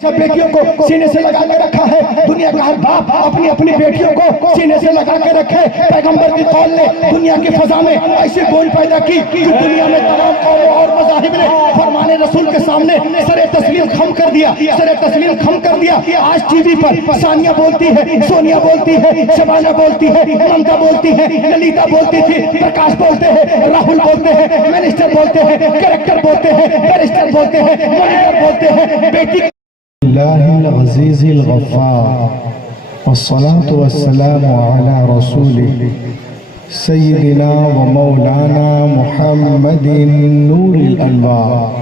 सब बेटियों को सीने से लगा के रखा है। दुनिया का हर बाप अपनी अपनी बेटियों को सीने से लगा के रखे। पैगंबर की कौल ने दुनिया की फजा में ऐसी गूंज पैदा की कि दुनिया में तमाम कौमों और मज़ाहिब ने फरमाने रसूल के सामने सरे तस्लीम खम कर दिया, सरे तस्लीम खम कर दिया। आज टीवी पर सानिया बोलती है, सोनिया बोलती है, शबाना बोलती है, ममता बोलती है, ललिता बोलती थी, प्रकाश बोलते हैं, राहुल बोलते हैं, मिनिस्टर बोलते हैं, कलेक्टर बोलते हैं, बैरिस्टर बोलते हैं, मॉनिटर बोलते हैं। बेटी अज़ीज़िल गफ़्फ़ार वस्सलातु वस्सलामु अला रसूलिहि सय्यिदिना व मौलाना मुहम्मदिन नूरिल अनवार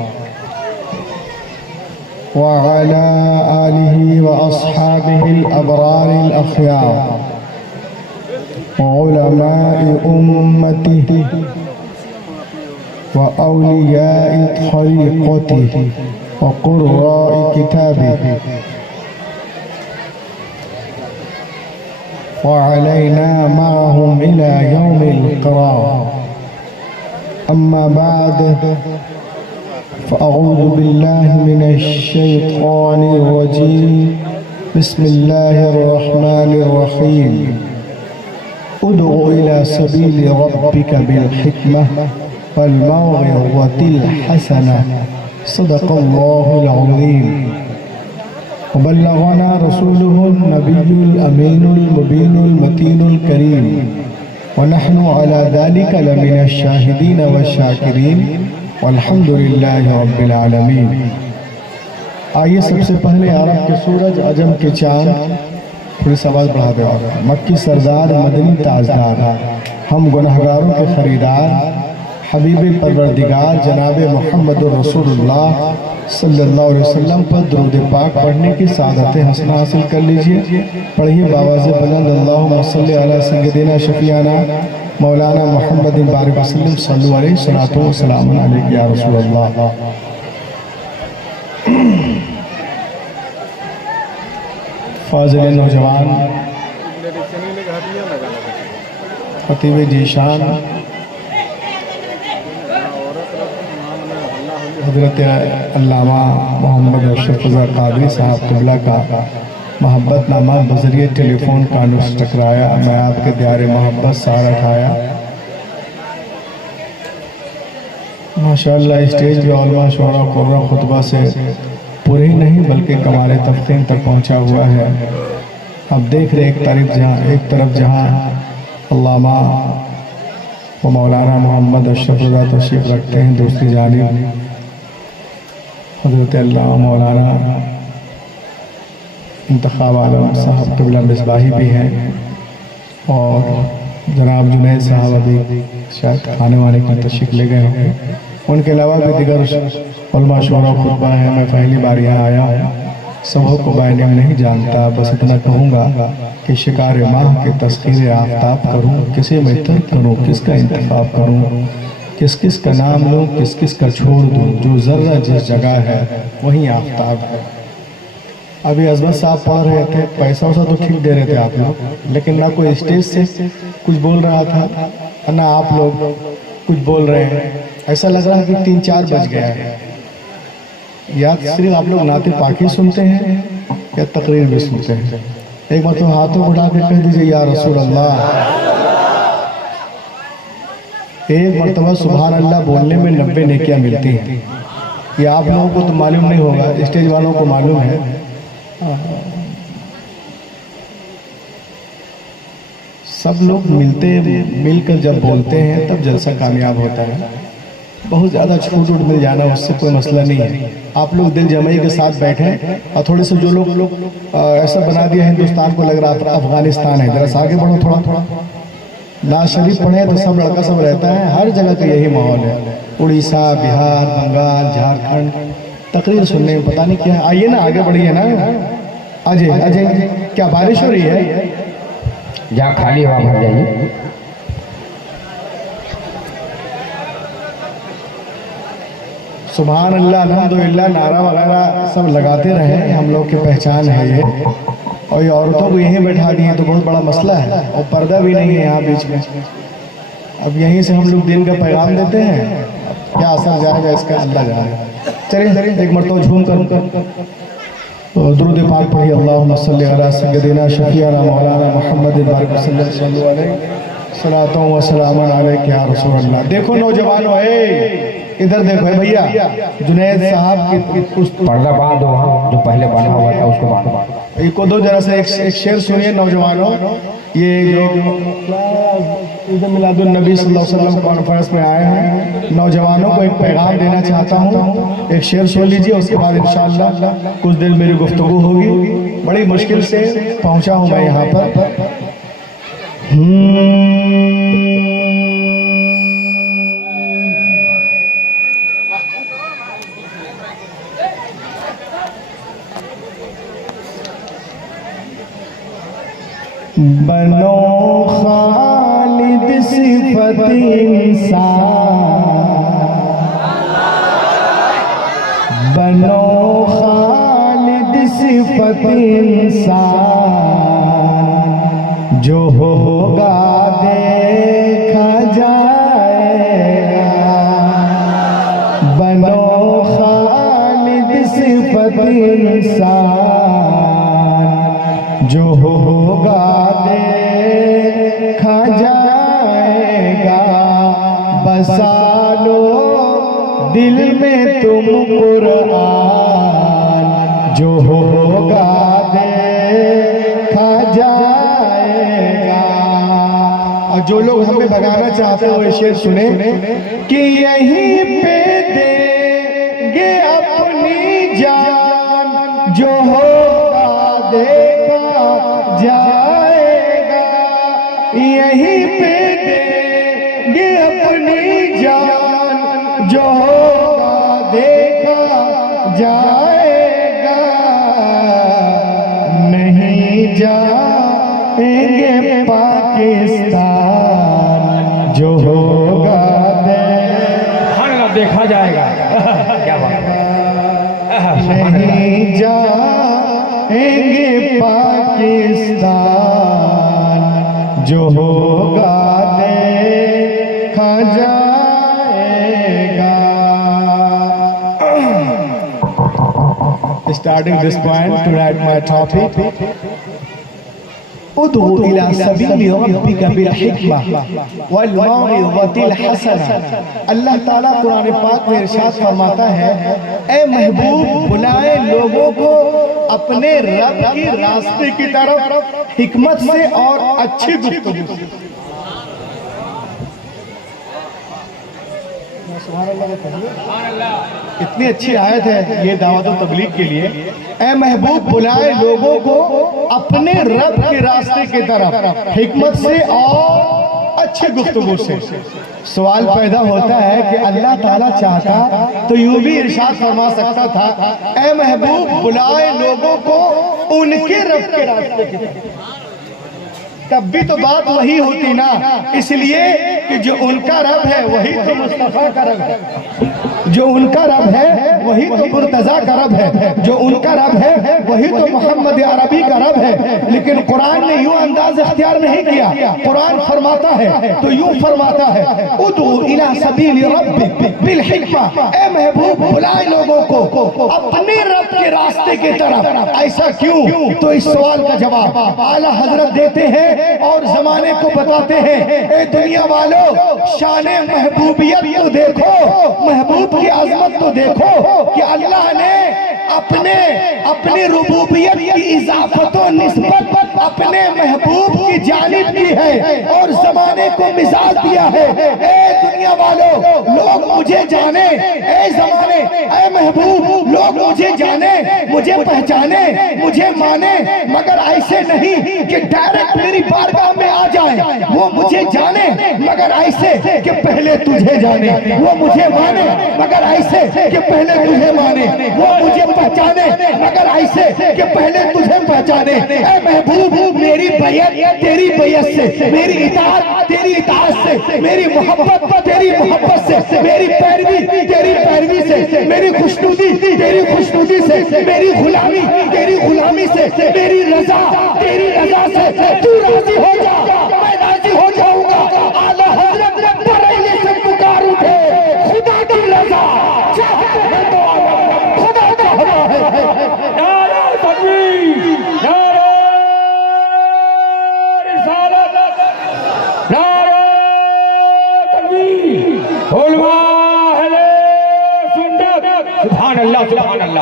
व अला आलिहि व अस्हाबिहिल अबरारिल अख़यार व उलमाए उम्मतिहि व औलियाए तरीक़तिहि व क़ुर्राए किताबिहि व अलैना मअहुम इला यौमिल क़रार। अम्मा बाद फ़अऊज़ु बिल्लाहि मिनश शैतानिर रजीम। बिस्मिल्लाहिर रहमानिर रहीम। उदउ इला सबीलि रब्बिका बिल हिकमह वल मौइज़तिल हसनह। सदक़ल्लाहुल अज़ीम। वबल्लगना रसूलुहुन नबियुल अमीनुल मुबीनुल मतीनुल करीम व नहनु अला ज़ालिका लमिनश शाहिदीन वश्शाकिरीन वल्हम्दुलिल्लाहि रब्बिल आलमीन। आइए सबसे पहले अरब के सूरज, अजम के चाँद, थोड़ी सी आवाज़ बढ़ा दे। मक्की सरदार, मदनी ताजदार, हम गुनहगारों के खरीदार, हबीब परवरदिगार जनाब मुहम्मदुर रसूलुल्लाह सल्लल्लाहु अलैहि वसल्लम पर दुरूद पाक पढ़ने की सादत हसना हासिल कर लीजिए। पढ़िए बावाज़ बुलंद अल्लाहुम्मा सल्लि अला सय्यिदिना शफीआना मौलाना मुहम्मद बारिक वसल्लम सल्लु अलैहि सलातो व सलामुन अलैका या रसूलल्लाह। फाज़िल नौजवान, खतीब जीशान हज़रत अल्लामा मोहम्मद अशरफ रज़ा क़ादरी साहब क़िबला का मोहब्बत नामा बज़रिए टेलीफोन कानून से टकराया। मैं आपके प्यारे मोहब्बत सारा खाया। माशाअल्लाह स्टेज पे उलमा शुरा कुर्रा खुतबा से पूरे ही नहीं बल्कि कमाल तफ़ख़ीम तक पहुँचा हुआ है। अब देख रहे एक तरफ जहाँ अल्लामा व मौलाना मोहम्मद अशरफ रज़ा तशरीफ़ रखते हैं, दूसरी जानिब हज़रत अल्लामा मौलाना इंतखाब आलम साहब क़िबला मिसबाही भी हैं और जनाब जुनैद साहब अभी शायद खाने वाने की तशरीफ़ ले गए होंगे। उनके अलावा भी दिगर उलमा शुरा खुतबा है। मैं पहली बार यहाँ आया हूँ, सबों को बायनेम नहीं जानता। बस इतना कहूँगा कि शिकार माह के तस्खीर आफ्ताब करूँ, किसे मैं तर्क करूँ, किसका इंतखाब करूँ, किस किस का नाम लूँ, किस किस का छोड़ दूँ। जो ज़र्रा जिस जगह है वहीं आफ्ताब है। अभी अजमत साहब पढ़ रहे थे, पैसा वैसा तो ठीक दे रहे थे आप लोग, लेकिन ना कोई स्टेज से कुछ बोल रहा था ना आप लोग कुछ बोल रहे हैं। ऐसा लग रहा है कि 3-4 बज गया है। या सिर्फ आप लोग नाते पाकी सुनते हैं या तकरीर भी सुनते हैं? एक बार तो हाथों उठा के कह दीजिए या रसूल अल्लाह। एक मरतबा सुभान अल्लाह बोलने में 90 नेकियां मिलती हैं। ये आप लोगों को तो मालूम नहीं होगा, स्टेज वालों को मालूम है। सब लोग मिलकर जब बोलते हैं तब जलसा कामयाब होता है। बहुत ज़्यादा छूट मिल जाना उससे कोई मसला नहीं है। आप लोग दिल जमाई के साथ बैठे और थोड़े से जो लोग ऐसा बना दिया हिंदुस्तान को लग रहा था अफगानिस्तान है, जरा आगे बढ़ो थोड़ा। नाज शरीफ पढ़े तो सब लड़का सब रहता है, हर जगह का यही माहौल है। उड़ीसा, बिहार, बंगाल, झारखंड तकरीर सुनने में पता नहीं क्या। आइए ना, आगे बढ़िए ना। अजय क्या बारिश हो रही है? जहाँ खाली हवा भर जाइए। सुभान अल्लाह, अल्हम्दुलिल्लाह, नारा वगैरह सब लगाते रहे। हम लोग की पहचान है ये। और ये औरतों को यहीं बैठा दिए तो बहुत बड़ा मसला है। और पर्दा भी नहीं है यहाँ बीच में। अब यहीं से हम लोग दिन का पैगाम देते हैं, क्या असर जाएगा इसका अल्लाह जाने। चलिए एक मरतबा झूम कर दुरूद पाक पढ़िए। अल्लाहुम्मा सल्लि अला सय्यदिना शफीअना मौलाना मुहम्मद बारिक सल्लल्लाहु अलैहि सलातो व सलामन अलैका या रसूल अल्लाह। देखो नौजवानों, इधर देखो भैया, जुनैद साहब की कुछ पर्दा बांध दो, वहाँ जो पहले बना हुआ था उसको बांध। इनको दो जरा से एक शेर सुनिए नौजवानों। ये जो ईद मिलादुन नबी सल्लल्लाहु अलैहि वसल्लम कॉन्फ्रेंस में आए हैं, नौजवानों को एक पैगाम देना चाहता हूँ। एक शेर सुन लीजिए, उसके बाद इंशाअल्लाह कुछ देर मेरी गुफ्तगू होगी। बड़ी मुश्किल से पहुँचा हूँ मैं यहाँ पर। बनो खालिद सिफत इंसान, बनो खालिद सिफत इंसान, जो होगा देखा जाएगा। बनो खालिद सिफत इंसान, जो होगा देखा जाएगा। बसा लो दिल में तुम कुरान, जो होगा देखा जाएगा। और जो लोग हमें भगाना चाहते हो, ये शेर सुने कि यहीं पे देंगे अपनी जान, जो होगा देखा जाएगा। यहीं पे देंगे अपनी जान, जो होगा देखा जाएगा। नहीं जाएंगे पाकिस्तान, जो होगा देखा जाएगा। क्या बात है। नहीं जाएंगे पाकिस्तान, जो होगा देखा जाएगा। Starting this point to write my topic, उदू इला सबील रब्बिका बिल हिकमा वल मौइज़तिल हसना। अल्लाह ताला कुरान पाक में इरशाद फरमाता है, ए महबूब बुलाए लोगों को अपने रब के रास्ते की तरफ हिकमत से और अच्छी गुफ्तगू से। इतनी अच्छी आयत है ये दावत और तबलीग के लिए। ए महबूब बुलाए लोगों को अपने रब के रास्ते की तरफ हिकमत से और अच्छी गुफ्तगू से। सवाल पैदा होता है कि अल्लाह ताला चाहता तो यूं भी इरशाद फरमा सकता था, ए महबूब बुलाए लोगों को उनके रब के रास्ते की तरफ। तब भी तो बात वही होती ना, इसलिए कि जो उनका रब है वही तो मुस्तफा का रब है, जो उनका रब है वही तो मुर्तजा का रब है, जो उनका रब है वही तो मोहम्मद अरबी का रब है। लेकिन कुरान ने यूं अंदाज इख्तियार नहीं किया। कुरान फरमाता है तो यूं फरमाता है, उदू इला सबील रब्बिक बिल हिकमा। ए महबूब बुलाए लोगों को अपने रब के रास्ते की तरफ। ऐसा क्यों? तो इस सवाल का जवाब आला हजरत देते हैं और जमाने को बताते हैं, ए दुनिया वालों शान महबूबियत तो देखो, महबूब की अजमत तो देखो कि अल्लाह ने अपने रुबूबियत की इजाफत और निस्बत अपने महबूब की जानिब की है और जमाने को मिजाज दिया है। ए दुनिया वालों लोग मुझे जाने, ए जमाने, ए महबूब लोग मुझे जाने, मुझे पहचाने, मुझे माने, मगर ऐसे नहीं कि डायरेक्ट मेरी बारगाह में आ जाए। वो मुझे जाने मगर ऐसे कि पहले तुझे जाने, वो मुझे माने मगर ऐसे कि पहले तुझे माने, वो मुझे पहचाने मगर ऐसे कि पहले तुझे पहचाने। ऐ महबूब मेरी बैयत तेरी बैयत से, मेरी इताअत तेरी इताअत से, मेरी मोहब्बत तेरी मोहब्बत से, मेरी पैरवी तेरी पैरवी से, मेरी खुशनुदी तेरी खुशनुदी से, मेरी गुलामी तेरी गुलामी से, मेरी रजा तेरी रजा से। तू राजी हो जा मैं राजी हो जाऊंगा। आला हजरत बरेली से पुकार उठे, खुदा की रजा चाहते हैं तो खुदा चाहता है।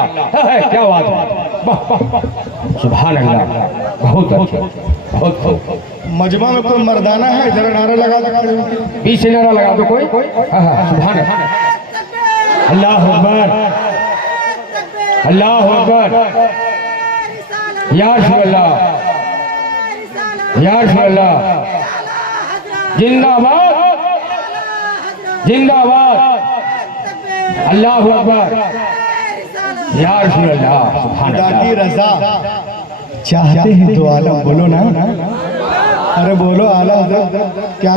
क्या बात है, सुभान अल्लाह, बहुत अच्छा, बहुत। मजमा में कोई मर्दाना है, जरा नारा लगा दो, बीच से नारा लगा दो कोई। सुभान अल्लाह अकबर, अल्लाह अकबर, या रसूल अल्लाह, या रसूल अल्लाह, जिंदाबाद जिंदाबाद, अल्लाह अकबर, या रसूल अल्लाह, सुभान खुदा अल्लाह। की रजा चाहते हैं तो आलम बोलो ना, अरे बोलो आला हज़रत, क्या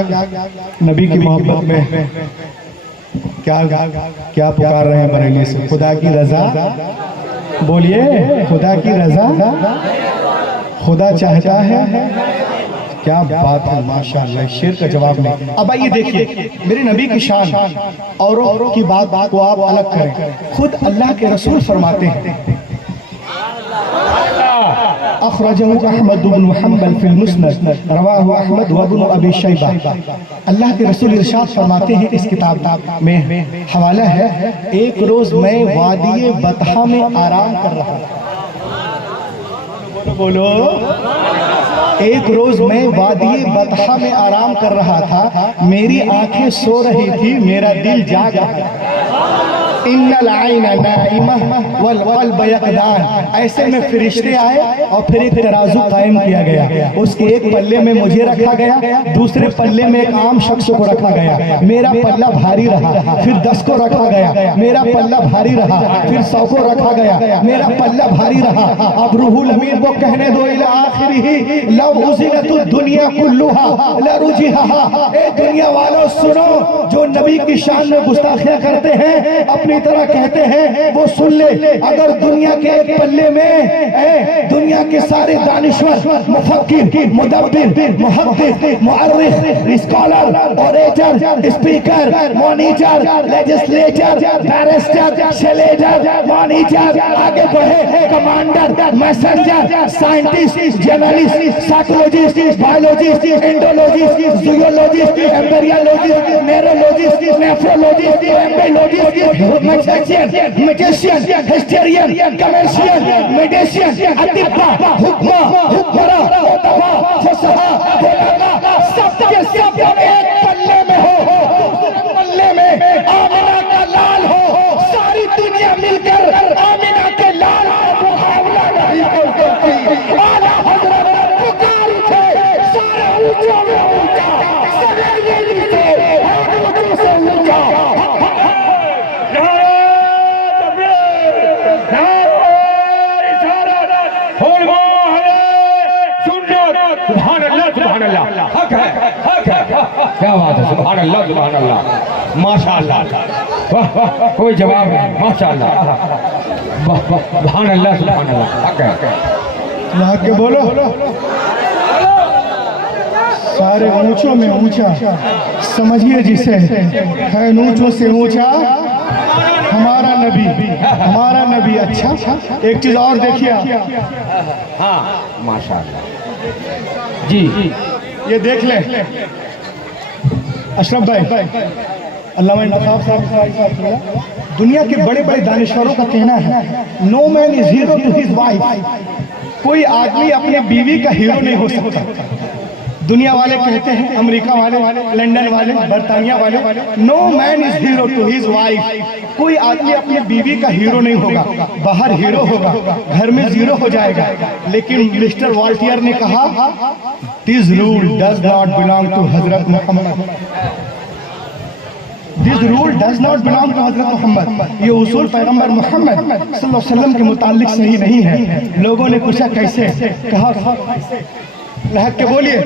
नबी की मोहब्बत में क्या क्या पुकार रहे हैं बरेली से? खुदा की रजा बोलिए, खुदा की रजा, खुदा चाहता है। क्या बात है, माशाअल्लाह, शेर का जवाब नहीं। अब आइए देखिए, मेरे नबी की शान औरों की बात को आप अलग करें, खुद अल्लाह के रसूल फरमाते हैं, अखरजहु अहमद बिन हंबल फिल मुस्नद रवाहु अहमद व इब्न अबी शैबा। अल्लाह के रसूल इरशाद फरमाते हैं, इस किताब में हवाला है, एक रोज मैं वादी बतहा में आराम कर रहा था। बोलो, एक रोज मैं वादी बतहा में आराम कर रहा था, मेरी आंखें सो रही थी, मेरा दिल जाग रहा था। इन्नल आइना नाइमा वल क़ल्ब यक़दान। ऐसे में फरिश्ते आए और फिर एक तराजू कायम किया गया, उसके एक पल्ले में मुझे रखा गया, दूसरे पल्ले में एक आम शख्स को रखा गया, मेरा पल्ला भारी रहा, फिर 10 को रखा गया, मेरा पल्ला भारी रहा, फिर 100 को रखा गया, मेरा पल्ला भारी रहा। अब रूहुल अमीन को कहने दो, इला आखिरिही लौ उज़िनतुद दुनिया कुल्लुहा लरुजिहा। ए दुनिया वालों सुनो, जो नबी की शान में गुस्ताखियां करते हैं, अपनी तरह कहते हैं, वो सुन ले। अगर दुनिया के एक पल्ले में दुनिया के सारे दानिश्वर, मुफक्किर, मुदब्बिर, मुहद्दिस, मुअर्रिख, scholar, orator, speaker, monitor, legislator, barrister, senator, monitor, आगे बढ़े, commander, messenger, scientist, journalist, psychologist, biologist, Indologist, zoologist, embryologist, neurologist, nephrologist, एम्बेलॉजिस्ट, मैजिशियन, हिस्टेरियन, कमर्शियल, मेडिशियन, अतिब्बा, हुक्मा, हुक्मरा, उतबा, फुसहा, बुलगा, सबके सब एक पल्ले में हो, दूसरे पल्ले में आमिना का लाल हो, सारी दुनिया मिलकर आमिना के लाल का मुकाबला नहीं कर सकती। आला हज़रत पुकार उठे, सारे ऊंचों में ऊंचा, सवेरे नीचे, ऊंचों से ऊंचा। क्या बात है, सुभान अल्लाह, सुभान अल्लाह, माशाअल्लाह, वाह वाह, कोई जवाब नहीं, माशाअल्लाह, वाह वाह, सुभान अल्लाह, सुभान अल्लाह। यहाँ के बोलो, सारे ऊंचों में ऊंचा, समझिए जिसे है ऊंचों से ऊंचा हमारा नबी, हमारा नबी। अच्छा, एक चीज और देखिए, हाँ माशाअल्लाह जी, ये देख ले अशरफ भाई, अल्लामा इंतखाब साहब, दुनिया के बड़े बड़े दानिश्वरों का कहना है, no man is hero to his wife. कोई आदमी अपने बीवी का हीरो नहीं हो सकता। दुनिया वाले कहते हैं, अमेरिका वाले, लंदन वाले, बर्तानिया वाले, no man is hero to his wife. कोई आदमी अपने बीवी का हीरो नहीं होगा, बाहर हीरो होगा, घर में जीरो हो जाएगा। लेकिन मिस्टर वॉल्टियर ने कहा, this rule does not belong to Hazrat Muhammad, this rule does not belong to Hazrat Muhammad. ये उसूल पैगंबर मोहम्मद सल्लल्लाहु अलैहि वसल्लम के मुतालिक सही नहीं है। लोगों ने पूछा कैसे, कहा लहक के बोलिए,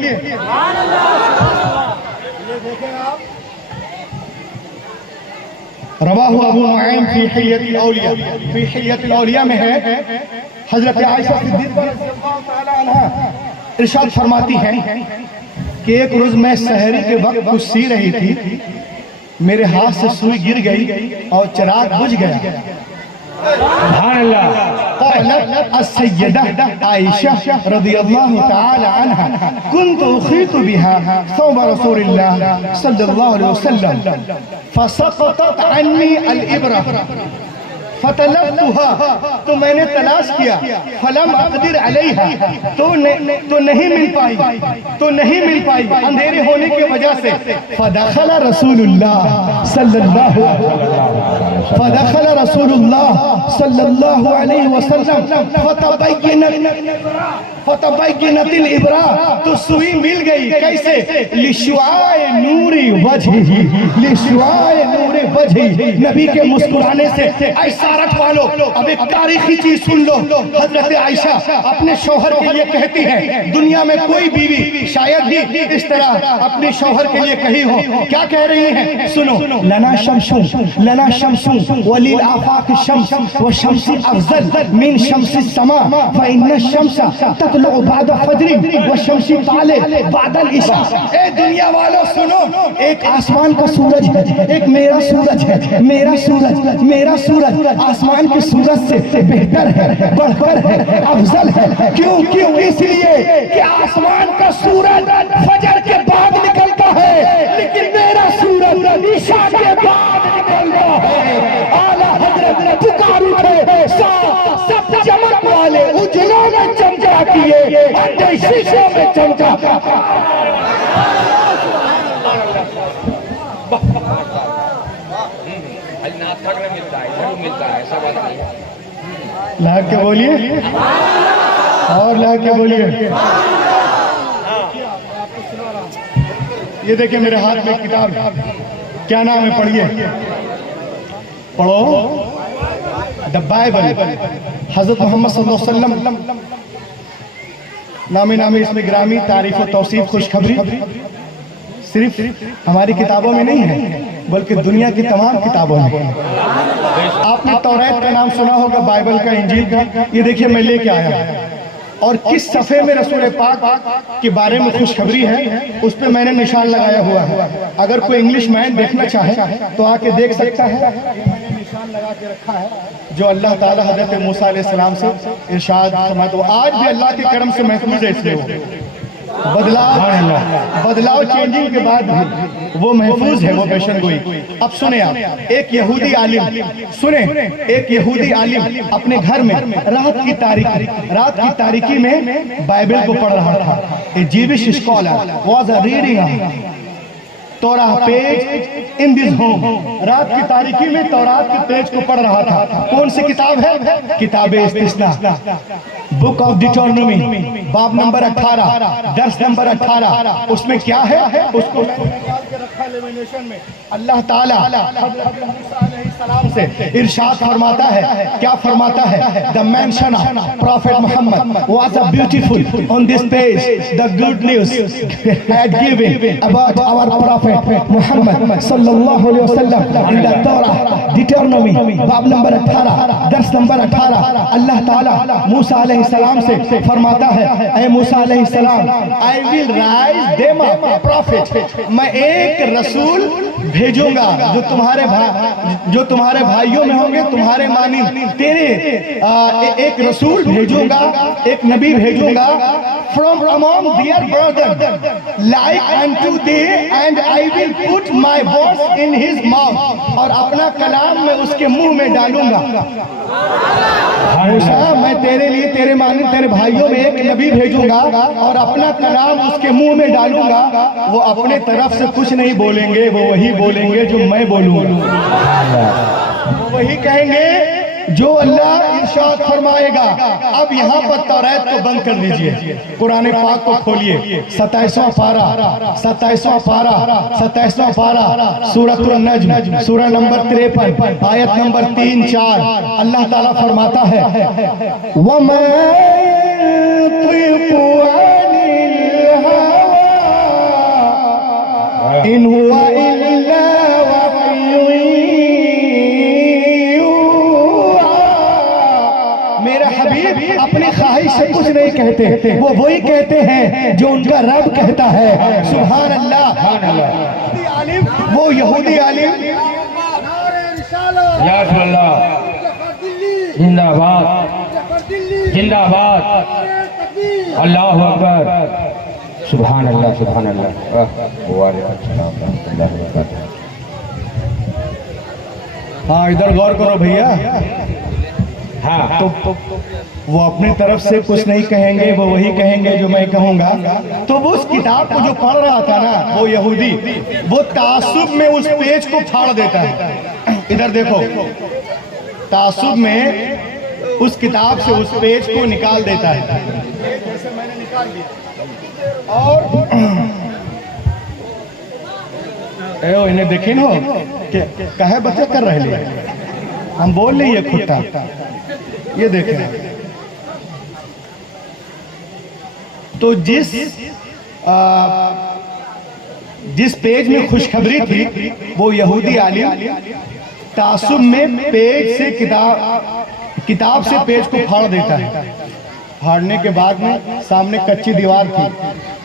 रवाहु अबू नुआइम फी हिल्यतिल औलिया, फी हिल्यतिल औलिया में है, हजरत आयशा सिद्दीक़ा रज़ियल्लाहु तआला अन्हा इरशाद फरमाती हैं कि एक रोज मैं सहरी के वक्त कुछ सी रही थी, मेरे हाथ से सुई गिर गई और चिराग बुझ गया। सुभान अल्लाह। क़ालत अस्सय्यदा आयशा रज़ियल्लाहु तआला अन्हा कुन्तु उख़ीतु बिहा सौब रसूलिल्लाह सल्लल्लाहु अलैहि वसल्लम फसक़तत अन्नी अल-इब्रा फतलब्तुहा, तो मैंने तलाश किया, फलम अक़दिर अलैहा, तो नहीं मिल पाई, तो नहीं मिल पाई अंधेरे होने की वजह से। फदखल रसूलुल्लाह सल्लल्लाहु अलैहि वसल्लम फतबय्यनतिल इब्रा, तो सुई मिल गई। कैसे? लिशुआए नूरी वजही, लिशुआए नूरी वजही, नबी के मुस्कुराने से। ऐसा रख वालो, अब एक तारीखी चीज सुन लो। हजरत आयशा अपने शौहर के लिए कहती है, दुनिया में कोई बीवी शायद ही इस तरह अपने शौहर के लिए कही हो। क्या कह रही है? सुनो। लना शम्सु वलील आफाक शम्स व शम्सी अफजल मिन शम्सी समा फइन्न शम्सा ततलु बाद फजरी व शम्सी ताले बादल इशा। ए दुनिया वालों सुनो, एक आसमान का सूरज है, एक मेरा सूरज है, मेरा सूरज आसमान के सूरज से बेहतर है, बढ़कर है, अफजल है। क्यों? इसलिए कि आसमान का सूरज फजर के बाद निकलता है, लेकिन मेरा सूरज ईशा के बाद निकलता है। आला हजरत पुकार उठे, सब चमक वाले उजलों में चमका किए, अंधे शीशों में चमका। लाग के बोलिए, और लाग के बोलिए। ये देखिए मेरे हाथ में किताब, क्या नाम है? पढ़िए, पढ़ो। द बाइबल, हजरत मोहम्मद सल्लल्लाहु अलैहि वसल्लम, नामी इसमें ग्रामी, तारीफ और तौसीफ, खुशखबरी सिर्फ हमारी किताबों में नहीं है, बल्कि दुनिया की तमाम किताबों में। आपने तौरात का नाम सुना होगा, बाइबल का, इंजील का। ये देखिए मैं लेके आया, और किस सफ़े में रसूल पाक के बारे में खुशखबरी है, उस पर मैंने निशान लगाया हुआ है। अगर कोई इंग्लिश मैन देखना चाहे तो आके देख सकता है। मैंने निशान लगा के रखा है, जो अल्लाह ताला हज़रत मूसा अलैहिस्सलाम से इरशाद फरमाया, तो आज भी अल्लाह के करम से महफूज है। इसलिए बदलाव चेंजिंग के बाद भी वो महफूज है, वो पेशन गोई। अब सुने आप, एक यहूदी आलिम, सुने, एक यहूदी आलिम अपने घर में रात की तारीकी में बाइबल को पढ़ रहा था। A Jewish scholar was reading Torah page in this home. रात की तारीकी में तौरात के पेज को पढ़ रहा था। कौन सी किताब है? किताब इस्तिस्ना, बुक ऑफ डिटोनॉमी, बाब नंबर 18, दर्स नंबर 18। उसमें क्या है? उसको रखा लेमिनेशन में। अल्लाह ताला हज़रत मूसा अलैहिस्सलाम से इरशाद फरमाता है, क्या फरमाता है? The mention of prophet Mohammad was a beautiful on this page, the good news had given about our prophet Mohammad सल्लल्लाहु अलैहि वसल्लम इन द तौराह डिटोनॉमी, बाब नंबर 18, दर्स नंबर 18। अल्लाह ताला मूसा अलैहिस्सलाम से फरमाता है, ऐ मूसा अलैहिस्सलाम, I will rise them up profit, मैं एक रसूल भेजूंगा जो तुम्हारे भाइयों में होंगे, तुम्हारे मानी तेरे एक रसूल भेजूंगा, एक नबी भेजूंगा, from among their brother like unto thee, and I will put my words in his mouth, और अपना कलाम मैं उसके मुंह में डालूंगा। मूसा, मैं तेरे लिए, तेरे मानी, तेरे भाइयों में एक नबी भेजूंगा और अपना कलाम उसके मुंह में डालूंगा। वो अपने तरफ से कुछ नहीं बोलेंगे, वो वही बोलेंगे जो मैं बोलूंगा, वो वही कहेंगे जो अल्लाह इरशाद फरमाएगा। अब यहाँ पर तौरात को बंद कर दीजिए, कुरान पाक को खोलिए। 27वां पारा सूरह नज्म, सूरह नंबर 53, आयत नंबर 3-4। अल्लाह ताला फरमाता है, वमा इन हुआ इल्ला अपनी ख्वाहिश से कुछ नहीं कहते, वो वही कहते हैं जो उनका रब कहता है। सुभान अल्लाह। वो यहूदी आलिम, जिंदाबाद जिंदाबाद, अल्लाह अकबर, सुभान अल्लाह सुभान अल्लाह। हाँ इधर गौर करो भैया। हाँ तो वो अपनी तरफ से कुछ नहीं कहेंगे, वो वही कहेंगे जो मैं कहूंगा। तो वो उस किताब को जो पढ़ रहा था ना वो यहूदी, वो तासुब में उस पेज को फाड़ देता है। इधर देखो, तासुब में उस किताब से उस पेज को निकाल देता है। जैसे मैंने निकाल दिया और इन्हें देखे न कहे बच्चे कर रहे हैं, हम बोल रही है खुट्टा। ये देखें तो जिस पेज में खुशखबरी थी वो यहूदी आलिम तासुब में पेज से किताब से पेज को फाड़ देता है। फाड़ने के बाद में सामने कच्ची दीवार थी,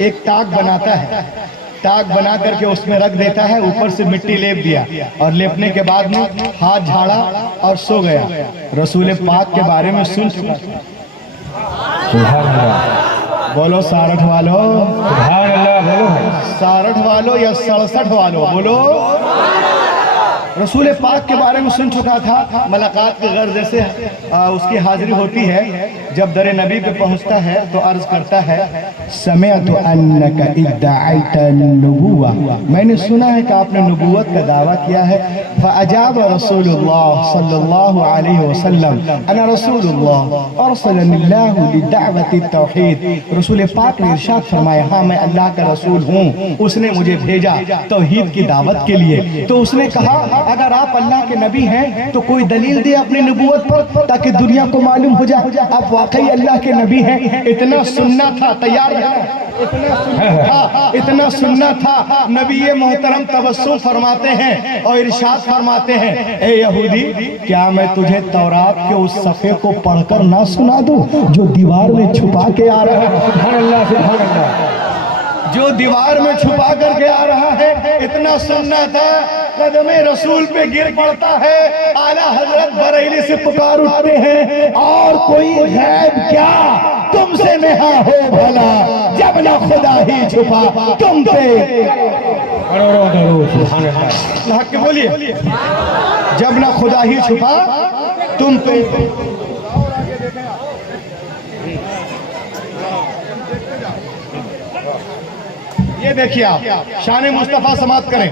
एक ताक बनाता है, ताक बना करके उसमें रख देता है, ऊपर से मिट्टी लेप दिया और लेपने के बाद में हाथ झाड़ा और सो गया। रसूल पाक के बारे में सुन चुका। बोलो 66 वालों, बोलो 66 वालों या 67 वालों बोलो। रसूल पाक के बारे में सुन चुका था। मुलाकात के गर्ज से उसकी हाजिरी होती है। जब दर नबी पे पहुंचता है तो अर्ज करता है, समिअतु अन्नका इद्दअइता नबुव्वा, मैंने सुना है कि आपने नबूवत का दावा किया है। फअजाब रसूलुल्लाह सल्लल्लाहु अलैहि वसल्लम, अना रसूलुल्लाह अरसलनिल्लाहु लिदअवति तौहीद। रसूल पाक ने इरशाद फरमाया, हाँ मैं अल्लाह का रसूल हूँ, उसने मुझे भेजा तौहीद की दावत के लिए। तो उसने कहा, अगर आप अल्लाह के नबी हैं तो कोई दलील दे अपनी नबूवत पर, ताकि दुनिया को मालूम हो जाए आप वाकई अल्लाह के नबी हैं। इतना सुनना था, तैयार इतना सुनना था। नबी ये मोहतरम तबस्सुम फरमाते हैं और इरशाद फरमाते हैं, ए यहूदी, क्या मैं तुझे तौरात के उस सफ़े को पढ़कर ना सुना दूं जो दीवार में छुपा के आ रहा है। सुभान अल्लाह, सुभान अल्लाह। जो दीवार में छुपा करके आ रहा है, इतना सुनना था। कदमे रसूल पे गिर पड़ता है, आला हजरत बरेली से पुकार उठते हैं, और कोई गैब क्या तुमसे नेहा हो भला, जब ना खुदा ही छुपा तुम पे। हक के बोलिए, जब ना खुदा ही छुपा तुम पे। ये देखिए आप शान मुस्तफा समाप्त करें।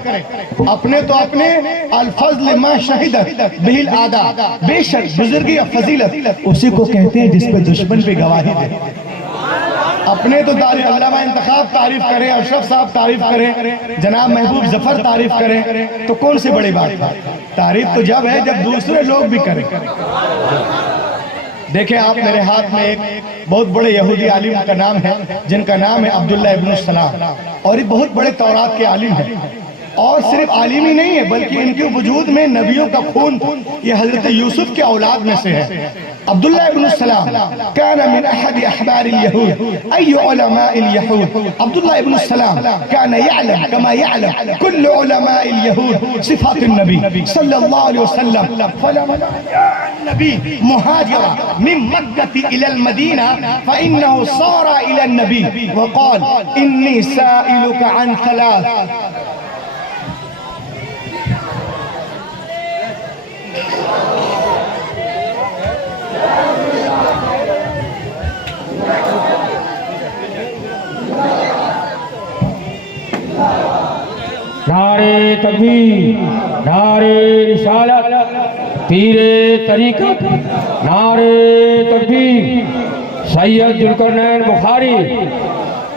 अपने तो अपने अल्फज़ल मा शहीदत बिहिल आदा, बेशक बुजुर्गी या फजीलत उसी को कहते हैं जिस पे दुश्मन पे गवाही दे। अपने तो अल्लामा इंतखाब तारीफ करें, अशरफ साहब तारीफ करें, जनाब महबूब जफर तारीफ करें, तो कौन सी बड़ी बात है। तारीफ तो जब है जब दूसरे लोग भी करें। देखें आप, मेरे हाथ में एक बहुत बड़े यहूदी आलिम का नाम है, जिनका नाम है अब्दुल्ला इब्न सलाम, और ये बहुत बड़े तौरात के आलिम हैं। और सिर्फ आलिम ही नहीं है, बल्कि इनके वजूद में नबियों का खून, ये हजरत यूसुफ के औलाद में से है। अब्दुल्ला इब्न सलाम काना मिन अहद अहबार यहूद अय्यु उलमा यहूद। अब्दुल्ला इब्न सलाम काना यअलम कमा यअलम कुल्लु उलमा यहूद सिफात नबी सल्लल्लाहु अलैहि वसल्लम। फलमा नबी मुहाजिरा मिन मक्का इला मदीना फइन्नहु सारा इला नबी वक़ाल इन्नी साइलुका अन थलाथ। नारे तकबीर, नारे रिसालत, तीरे तरीकत, नारे तकबीर। सैयद जुल्करनैन बुखारी,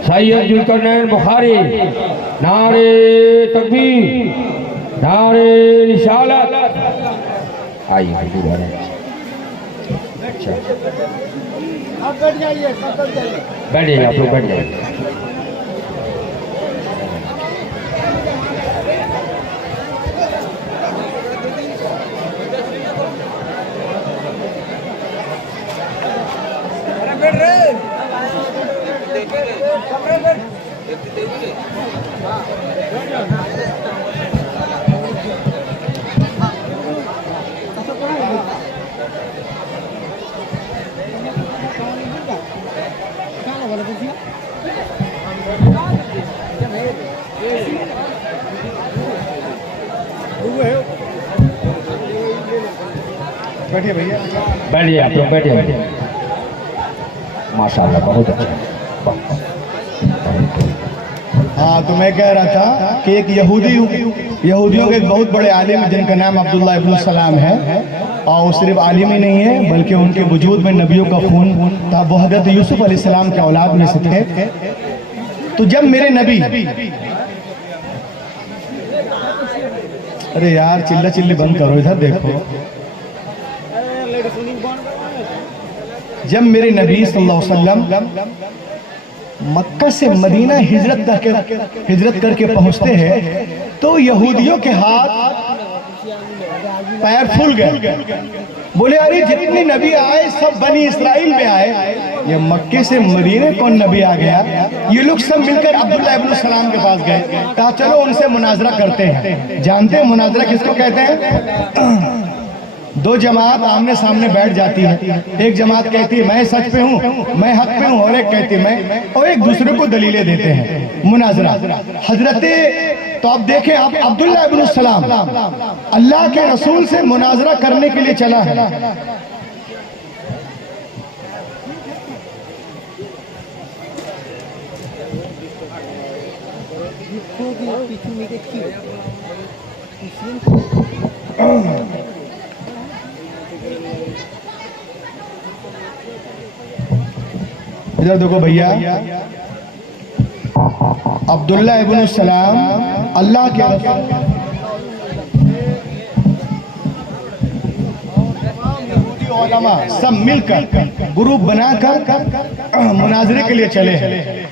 सैयद जुल्करनैन बुखारी, नारे तकबीर, नारे रिसालत। आइए दोबारा, अच्छा बैठ जाइए, आप लोग बैठ जाइए। बैठिए भैया। बैठिए आप लोग, बैठिए। माशाल्लाह बहुत अच्छा। हाँ, तो मैं कह रहा था कि एक यहूदियों के एक बहुत बड़े आलिम जिनका नाम अब्दुल्ला इब्न सलाम है, और वो सिर्फ आलिम ही नहीं है बल्कि उनके वजूद में नबियों का खून था। वो हज़रत यूसुफ अलैहिस्सलाम के औलाद में से थे। तो जब मेरे नबी, अरे यार चिल्ला चिल्ली बंद करो, इधर देखो। जब मेरे नबी सल्लल्लाहु अलैहि वसल्लम मक्का से मदीना हिजरत करके पहुंचते हैं तो यहूदियों के हाथ पैर फूल गए। बोले अरे जितने नबी आए सब बनी इस्राइल में आए, ये मक्के से मदीने कौन नबी आ गया। ये लोग सब मिलकर अब्दुल्ला इब्न सलाम के पास गए, कहा चलो उनसे मुनाजरा करते हैं। जानते हैं मुनाजरा किसको कहते हैं? दो जमात आमने सामने बैठ जाती है। एक जमात कहती है मैं सच पे हूँ, मैं हक पे हूँ, और एक कहती है मैं, और एक दूसरे को दलीलें देते हैं। मुनाजरा तो आप देखें, आप अब्दुल्ला इब्न सलाम अल्लाह के रसूल से मुनाजरा करने के लिए चला है। इधर देखो भैया, अब्दुल्ला इब्न सलाम अल्लाह के उलमा सब मिलकर ग्रुप बनाकर मुनाजरे के लिए चले हैं।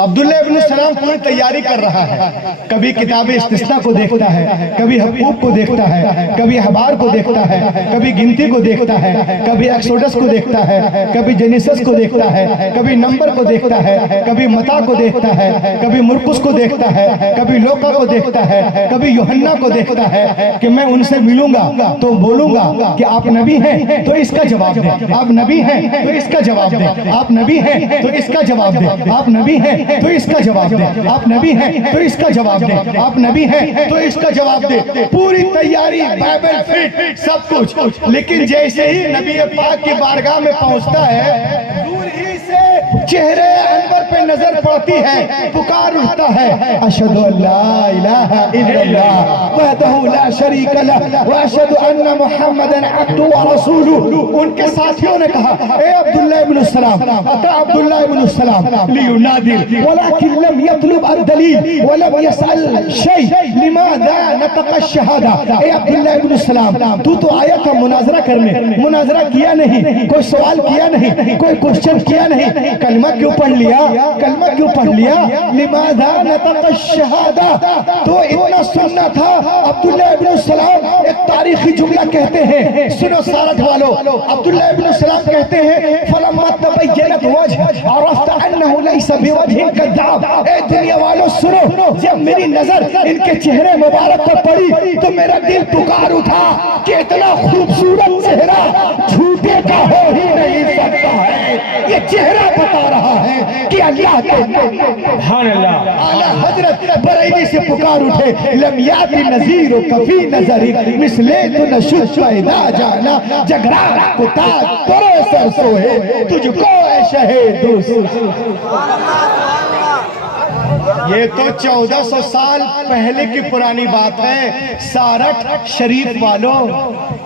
अब्दुल्ला इब्न सलाम पूरी तैयारी कर रहा है। कभी किताब इस्तिस्ना को देखता है, कभी हकूक को देखता है, कभी हबार को देखता है, कभी गिनती को देखता है, कभी एक्सोडस को देखता है, कभी जेनेसिस को देखता है, कभी नंबर को देखता है, कभी मता को देखता है, कभी मुरकुस को देखता है, कभी लोका को देखता है, कभी यूहन्ना को देखता है कि मैं उनसे मिलूंगा तो बोलूंगा कि आप नबी हैं तो इसका जवाब दें, आप नबी हैं तो इसका जवाब दें, आप नबी हैं तो इसका जवाब दें, आप नबी हैं तो इसका जवाब दे, आप नबी हैं तो इसका जवाब दे, आप नबी हैं तो इसका जवाब दे। पूरी तैयारी, बाइबल फिट, सब कुछ। लेकिन जैसे ही नबी पाक की बारगाह में पहुंचता है, दूर ही से चेहरे अनवर पे नजर पड़ती है, पुकार उठता है अशहदु अल्ला इलाहा इल्लल्लाह वहदहु ला शरीक लह व अशहदु अन्ना मुहम्मदन अब्दुहु व रसूलुहु। उनके साथियों ने कहा ए अब्दुल्ला इब्न सलाम, अता अब्दुल्ला इब्न सलाम लियुनादिल वलाकिन लम यतलब अद-दलील व लम यसअल शै लिमाज़ा नतक़ अश-शहादा। ए अब्दुल्ला इब्न सलाम, तू तो आया था मुनाजरा करने, मुनाजरा किया नहीं, कोई सवाल किया नहीं, कोई क्वेश्चन किया नहीं, कलमा क्यों पढ़ लिया, कलमा क्यों पढ़ लिया? लिमाज़ा नतक़ अश-शहादा। तो इतना सुनना था। अब्दुल्ला इब्न सलाम एक तारीखी जुमला कहते हैं, सुनो सारथ वालों। अब्दुल्ला इब्न सलाम कहते हैं फलम्मा तबय्यनत वजह अरफ्त अन्नहु लैसा बिवजहिन कज़्ज़ाब। ए दुनिया वालों सुनो, जब मेरी नजर इनके चेहरे मुबारक पर पड़ी तो मेरा दिल पुकार उठा कि इतना खूबसूरत चेहरा झूठे का हो ही नहीं सकता है। ये चेहरा बता रहा है कि अल्लाह के आला हजरत बरेली से पुकार उठे लम याति नज़ीर कफी नजरी मिसले तो नशुद पैदा जाना जगरा कुता तोरे सर सोहे तुझको ऐ शहीद। ये तो 1400 साल पहले की पुरानी बात है सारठ शरीफ वालों,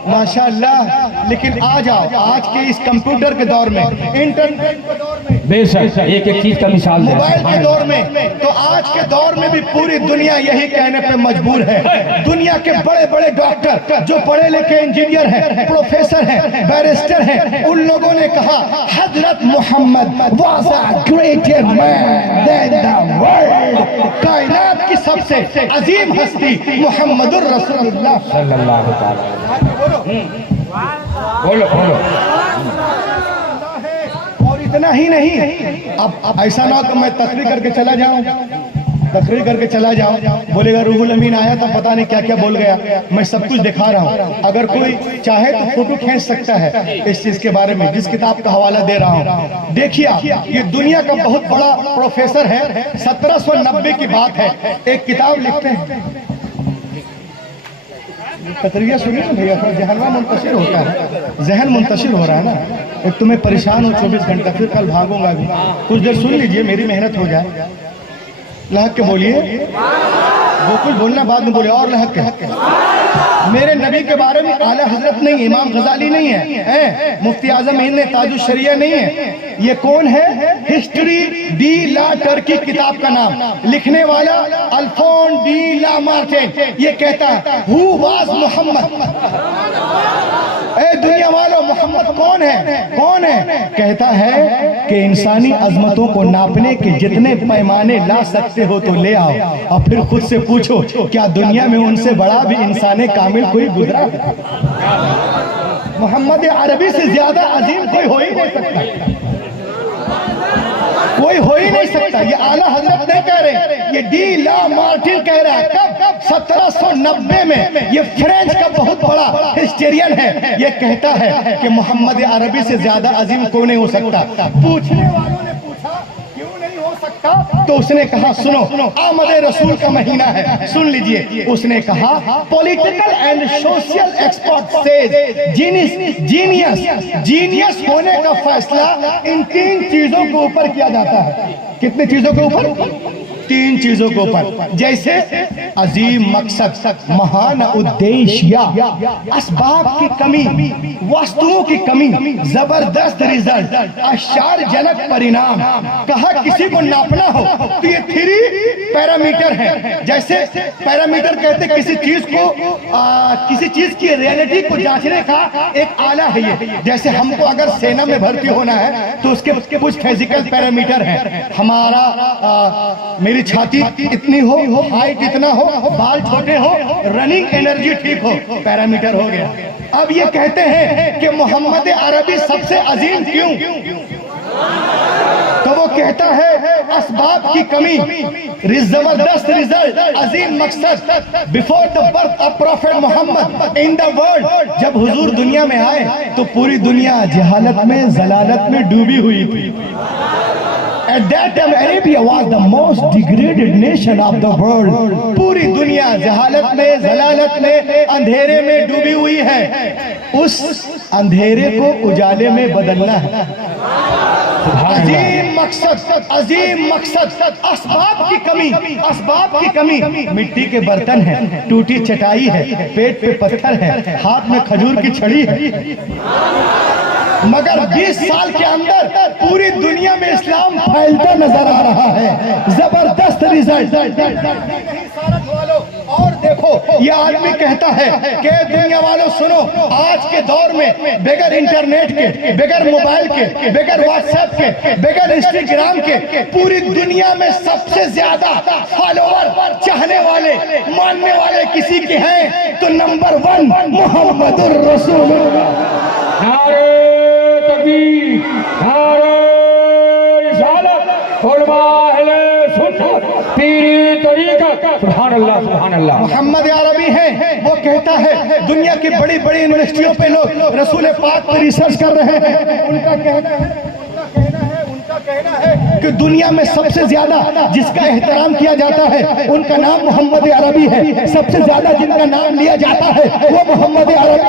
माशाअल्लाह। लेकिन आ जाओ आज के इस कंप्यूटर के दौर में, इंटरनेट के दौर में, बेशक एक एक चीज का मिसाल है, मोबाइल के दौर में, तो आज के दौर में भी पूरी दुनिया यही कहने पे मजबूर है। दुनिया के बड़े बड़े डॉक्टर जो पढ़े लिखे इंजीनियर हैं, प्रोफेसर हैं, बैरिस्टर हैं, उन लोगों ने कहा हजरत Mohammad was a greater man than the world. कायनात की सबसे अजीम हस्ती मुहम्मदुर रसूलुल्लाह सल्लल्लाहु अलैहि वसल्लम। बोलो बोलो। और इतना ही नहीं, अब ऐसा ना हो कि मैं तकरीर करके चला जाऊं, बोलेगा रूहुल अमीन आया था पता नहीं क्या क्या बोल गया। मैं सब कुछ दिखा रहा हूं, अगर कोई चाहे तो फोटो खींच सकता है इस चीज के बारे में, जिस किताब का हवाला दे रहा हूं। देखिए आप, ये दुनिया का बहुत बड़ा प्रोफेसर है, 1790 की बात है, एक किताब लिखते हैं कतरिया सुनिए ना भैया, थोड़ा जहनवा मुंतशिर होता है, जहन मुंतशिर हो रहा है ना। एक तो मैं परेशान हूँ 24 घंटा, फिर कल भागूंगा भी। कुछ देर सुन लीजिए, मेरी मेहनत हो जाए। लहक के बोलिए, वो कुछ बोलना बाद में बोले, और लहक के। मेरे नबी के बारे में आला हजरत नहीं, इमाम गजाली नहीं है, मुफ्ती आजम हिंद ने ताजुल शरिया नहीं है। ये कौन है? हिस्ट्री डी ला टर्की किताब का नाम, लिखने वाला अल्फोन डी ला मार्टिन। ये कहता है हु वाज मोहम्मद। ए दुनिया वालों, मोहम्मद कौन है? कौन है? कहता है कि इंसानी अजमतों को नापने के जितने पैमाने ला सकते हो तो ले आओ, और फिर खुद से पूछो क्या दुनिया में उनसे बड़ा भी इंसान कामिल कोई गुजरा? मोहम्मद अरबी से ज्यादा अजीम कोई हो ही नहीं सकता, कोई हो ही नहीं सकता। ये आला हजरत नहीं कह रहे, ये डी ला मार्टिन कह रहा है। कब? 1790 में। ये फ्रेंच का बहुत बड़ा हिस्टोरियन है। ये कहता है कि मोहम्मद अरबी से ज्यादा अजीम कोई नहीं हो सकता। पूछने वालों ने पूछा क्यों नहीं हो सकता, तो उसने कहा सुनो, आमद रसूल का महीना है, सुन लीजिए। उसने कहा पॉलिटिकल एंड सोशल एक्सपर्ट से जीनियस होने का फैसला इन 3 चीजों के ऊपर किया जाता है। कितने चीजों के ऊपर? 3 चीजों के ऊपर। जैसे अजीम मकसद, महान उद्देश्य, असबाब की कमी, वस्तुओं की कमी, जबरदस्त रिजल्ट, आश्चर्यजनक परिणाम। कहा किसी को नापना हो तो ये 3 पैरामीटर है। जैसे पैरामीटर कहते किसी चीज को किसी चीज की रियलिटी को जांचने का एक आला है ये। जैसे हमको अगर सेना में भर्ती होना है तो उसके कुछ फिजिकल पैरामीटर है। हमारा मेरी छाती इतनी हो, हाइट इतना हो, बाल छोटे हो, रनिंग एनर्जी ठीक हो, पैरामीटर हो गया। अब ये कहते हैं कि मोहम्मद अरबी सबसे अजीम क्यों? तो वो कहता है असबाब की कमी, जबरदस्त रिजल्ट, अजीम मकसद। Before the birth of prophet Mohammad in the world, जब हुजूर दुनिया में आए तो पूरी दुनिया जहालत में, जलालत में डूबी हुई थी। At that time, Arabia was the most degraded nation of the world. पूरी दुनिया जहालत में, जलालत में, अंधेरे में डूबी हुई है। उस अंधेरे को उजाले में बदलना है। अजीम मकसद, अजीम मकसद। असबाब की कमी, असबाब की कमी। मिट्टी के बर्तन है, टूटी चटाई है, पेट पे पत्थर है, हाथ में खजूर की छड़ी है। मगर 20 साल के अंदर पूरी दुनिया में इस्लाम फैलता नजर आ रहा है। जबरदस्त रिजल्ट। और देखो ये आदमी कहता है कि दुनिया वालों सुनो, आज के दौर में बगैर इंटरनेट के, बगैर मोबाइल के, बगैर व्हाट्सएप के, बगैर इंस्टाग्राम के पूरी दुनिया में सबसे ज्यादा फॉलोवर, चाहने वाले, मानने वाले किसी के हैं तो नंबर 1 मोहम्मदुर रसूलुल्लाह। मोहम्मद अरबी है, वो कहता है दुनिया की बड़ी बड़ी यूनिवर्सिटियों पे लोग रसूल पाक पर रिसर्च कर रहे हैं। उनका कहना है कि दुनिया में सबसे ज्यादा जिसका एहतराम किया जाता है उनका नाम मोहम्मद अरबी है। सबसे ज्यादा जिनका नाम लिया जाता है वो मोहम्मद अरबी,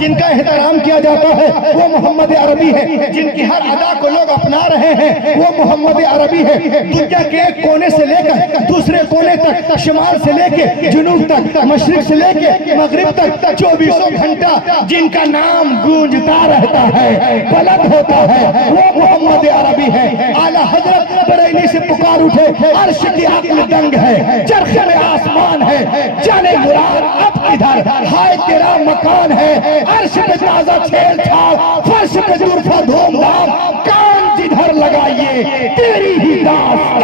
जिनका एहतराम किया जाता है वो मोहम्मद अरबी है। जिनकी हर अदा को लोग अपना रहे हैं वो मोहम्मद अरबी है। दुनिया के एक कोने से लेकर दूसरे कोने तक, शिमाल से लेके जुनूब तक, मशरिक से लेके मगरिब तक 24 घंटा जिनका नाम गूंजता रहता है, बुलंद होता है, वो मोहम्मद अरबी है। आला हजरत बरेली से पुकार उठे, अर्श की अक्ल दंग है, चरखे में आसमान है, जाने मुराद अब किधर, हाय तेरा मकान है, अर्श पे ताजा छेड़छाड़, फर्श पे जुल्फा धूमधाम, कान जिधर लगाइए तेरी ही दास्तां,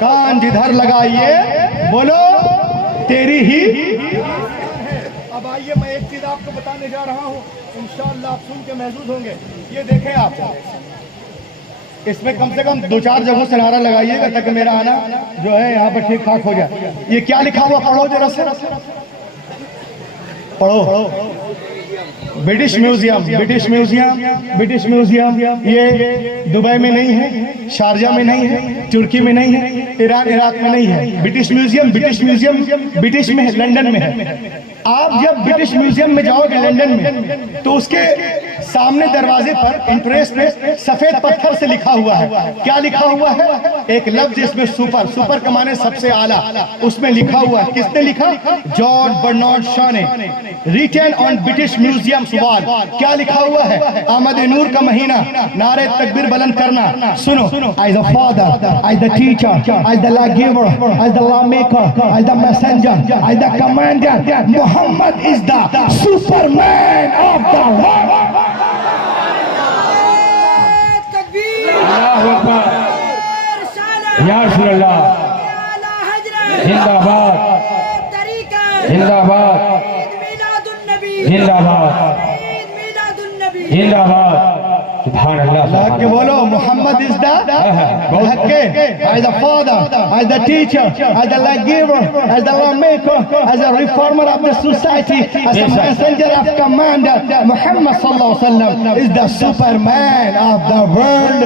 कान जिधर लगाइए बोलो तेरी ही। अब आइए मैं एक चीज आपको बताने जा रहा हूँ, इंशाअल्लाह आप सुन के महसूस होंगे। ये देखें आप, इसमें कम से कम 2-4 जगहों से नारा लगाइएगा ताकि मेरा आना जो है यहाँ पर ठीक ठाक हो जाए। ये क्या लिखा हुआ पढ़ो जरा से, पढ़ो। ब्रिटिश म्यूजियम ये दुबई में नहीं है, शारजा में नहीं है, तुर्की में नहीं है, ईरान इराक में नहीं है। ब्रिटिश म्यूजियम ब्रिटिश में है, लंदन में है। आप जब ब्रिटिश म्यूजियम में जाओगे लंदन में, तो उसके सामने दरवाजे पर एंट्रेंस पे सफेद पत्थर से लिखा हुआ है। क्या लिखा हुआ है? एक लफ्ज इसमें सुपर का माने सबसे आला, उसमें लिखा हुआ है। किसने लिखा? जॉर्ज बर्नार्ड शॉ ने। Written on British museum wall. क्या लिखा हुआ है? आमद नूर का महीना, नारे तकबीर बुलंद करना। सुनो, as the father, as the teacher, as the lawgiver, as the lawmaker, as the messenger, as the commander, Muhammad is the Superman of the world. या रसूल अल्लाह, जिंदाबाद जिंदाबाद जिंदाबाद जिंदाबाद। सुभान अल्लाह के बोलो, Mohammad is the as the father, as the teacher, as the lawgiver, as the lawmaker, as a reformer of the society, as a messenger of commander. Muhammad sallallahu alaihi wasallam is the Superman of the world.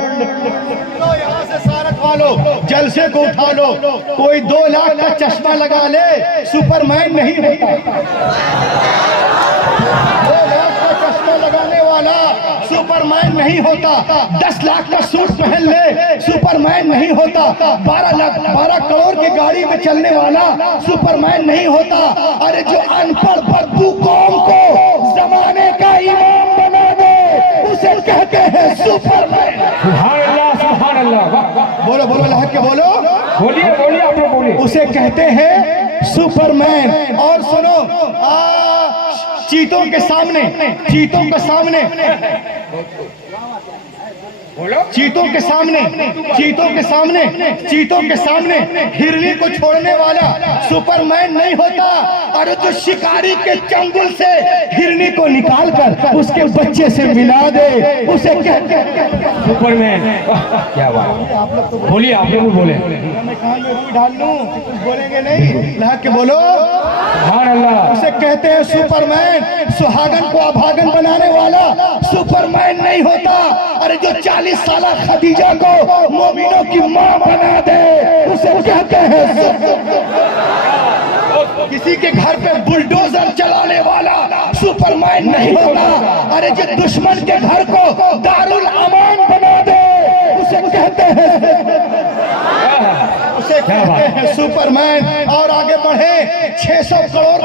यहाँ से सारक वालो जलसे को उठा लो, कोई 2 लाख का चश्मा लगा ले, सुपरमैन नहीं होता। 2 लाख का चश्मा लगाने वाला सुपरमैन नहीं होता। 10 लाख का सूट पहन ले, सुपरमैन नहीं होता। 12 करोड़ की गाड़ी में चलने वाला सुपरमैन नहीं होता। अरे जो अनपढ़ बद्दू कौम को जमाने का इमाम बना दे, उसे कहते हैं सुपरमैन। सुभान अल्लाह, सुभान अल्लाह। बोलो बोलो, लहक के बोलो, बोलिए बोलिए, आप लोग बोलिए। उसे कहते हैं सुपरमैन। और सुनो, चीतों के सामने चीतों के सामने हिरनी को छोड़ने वाला सुपरमैन नहीं होता। अरे जो शिकारी के चंगुल से हिरनी को निकाल कर उसके बच्चे से मिला दे, उसे कहते हैं सुपरमैन। क्या बात, बोलिए आप लोग बोले। मैं कान में रुई डाल लूं, कुछ बोलेंगे नहीं? लगा के बोलो, सुभान अल्लाह। उसे कहते हैं सुपरमैन। सुहागन को अभागन बनाने वाला सुपरमैन नहीं होता। अरे जो 40 साल खदीजा को मोमिनों की मां बना दे, उसे कहते हैं। किसी के घर पे बुलडोजर चलाने वाला सुपरमैन नहीं होता। अरे जो दुश्मन के घर को दारुल अमान बना दे, उसे कहते हैं सुपरमैन। और आगे बढ़े, 600 करोड़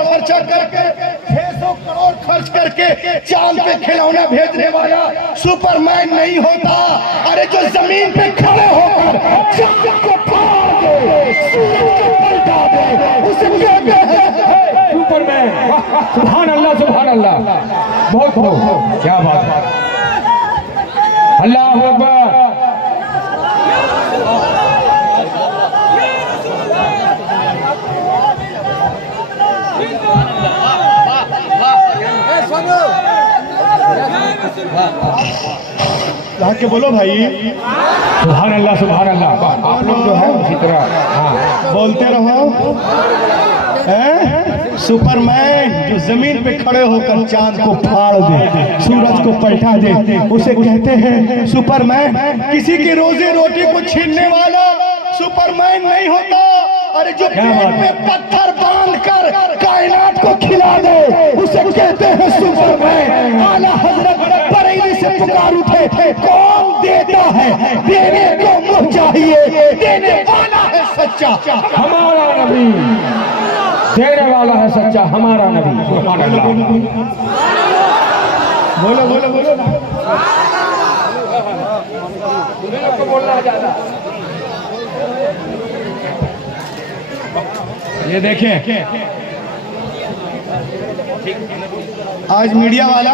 खर्च करके चांद पे खिलौना भेजने वाला सुपरमैन नहीं होता। अरे जो जमीन पे खड़े होकर चांद को फाड़ दे, सूरज को पलटा दे, उसे कहते हैं सुपरमैन। सुभान अल्लाह, सुभान अल्लाह। बहुत खूब, क्या बात है। अल्लाह अकबर। के बोलो भाई, सुभान अल्लाह, सुभान अल्लाह। आप लोग जो है उसी तरह हाँ बोलते रहो। सुपरमैन जो जमीन पे खड़े होकर चांद को फाड़ दे, सूरज को पलटा दे, उसे कहते हैं सुपरमैन। किसी की रोजी रोटी को छीनने वाला सुपरमैन नहीं होता। अरे जो पेट में पत्थर बांध कर कायनात को खिला दे, उसे कहते हैं सुपरमैन। आला हजरत बरेली से पुकार उठे, कौन देता है? देने को मुझे चाहिए, देने वाला है सच्चा हमारा नबी, देने वाला है सच्चा हमारा नबी। सुभान अल्लाह। बोलो बोलो बोलो, बोलना ज्यादा। ये देखें, आज मीडिया वाला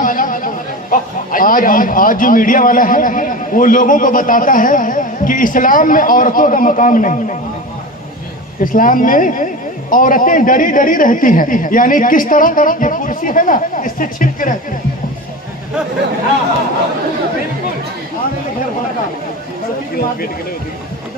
आज जो मीडिया वाला है, वो लोगों को बताता है कि इस्लाम में औरतों का मकाम नहीं। इस्लाम में औरतें डरी डरी रहती हैं। यानी किस तरह? ये कुर्सी है ना, इससे छिप के रहती है।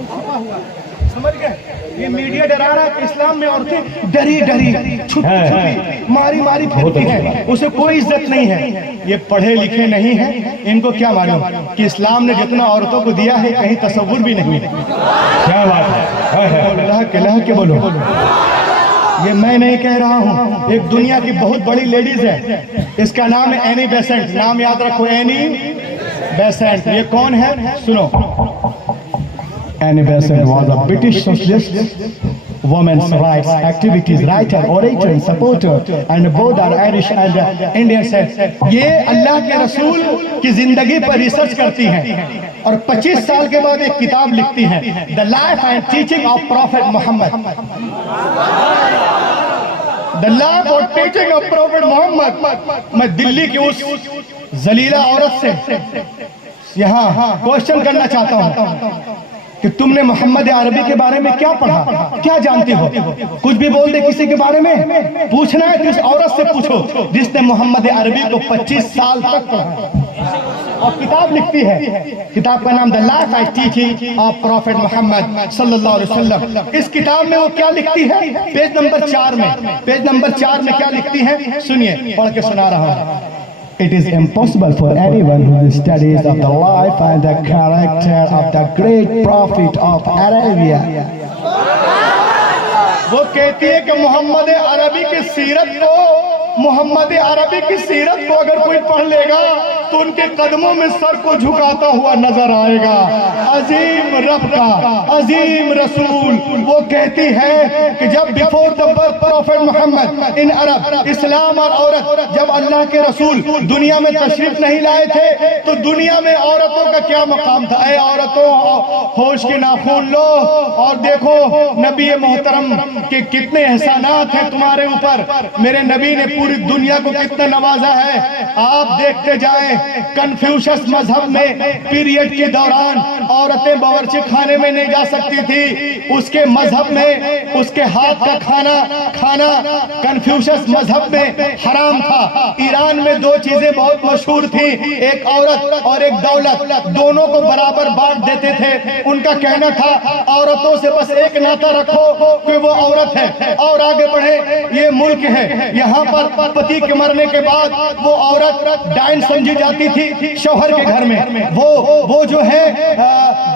समझ गए? ये मीडिया डरा रहा है कि इस्लाम में औरतें डरी डरी छुपी छुपी मारी मारी फिरती हैं, उसे कोई इज्जत नहीं है। ये पढ़े लिखे नहीं है, इनको क्या मालूम कि इस्लाम ने जितना औरतों को दिया है कहीं तसव्वुर भी नहीं है। क्या बात है, अल्लाह के बोलो। ये मैं नहीं कह रहा हूँ, एक दुनिया की बहुत बड़ी लेडीज है, इसका नाम है एनी बेसेंट। नाम याद रखो, एनी बेसेंट। ये कौन है सुनो। Annie Besant was a British socialist, women's rights activities, writer, orator, and supporter, and both are Irish and Indian से। ये अल्लाह के रसूल की जिंदगी पर रिसर्च करती हैं और 25 साल के बाद एक किताब लिखती हैं, the life and teaching of prophet Mohammad. The life और टीचिंग ऑफ प्रॉफेट मोहम्मद। मैं दिल्ली की उस जलीला औरत से यहाँ क्वेश्चन करना चाहता हूँ कि तुमने मोहम्मद अरबी के बारे में क्या पढ़ा, क्या जानती हो? कुछ भी बोल दे किसी के बारे में, पूछना है तो इस औरत से पूछो जिसने मोहम्मद अरबी को 25 साल तक पढ़ा और किताब लिखती है। किताब का नाम the life and teaching of prophet Mohammad सल्लल्लाहु अलैहि वसल्लम। इस किताब में वो क्या लिखती है? पेज नंबर 4 में, पेज नंबर 4 में क्या लिखती है सुनिए, पढ़ के सुना रहा हूँ। It is impossible for anyone who studies of the life and the character of the great prophet of Arabia। वो कहती है कि मोहम्मद अरबी की सीरत को, मोहम्मद अरबी की सीरत को अगर कोई पढ़ लेगा तो उनके कदमों में सर को झुकाता हुआ नजर आएगा। अजीम रब का अजीम रसूल। वो कहती है कि जब before the birth prophet Mohammad in Arab, इस्लाम और औरत, जब अल्लाह के रसूल दुनिया में तशरीफ नहीं लाए थे तो दुनिया में औरतों का क्या मकाम था। ऐ औरतों, होश के नाखून लो और देखो नबी मोहतरम के कितने एहसानात हैं तुम्हारे ऊपर। मेरे नबी ने पूरी दुनिया को कितना नवाजा है, आप देखते जाएं। कन्फ्यूशस मजहब में पीरियड के दौरान औरतें बावर्ची खाने में नहीं जा सकती थी, उसके मजहब में उसके हाथ का खाना कन्फ्यूशस मजहब में हराम था। ईरान में 2 चीजें बहुत मशहूर थी, एक औरत और एक दौलत, दोनों को बराबर बांट देते थे। उनका कहना था औरतों से बस एक नाता रखो कि वो औरत है और आगे बढ़े। ये मुल्क है, यहाँ पर पति के मरने के बाद वो औरत डाइन समझी जाती थी शौहर के घर में, वो जो है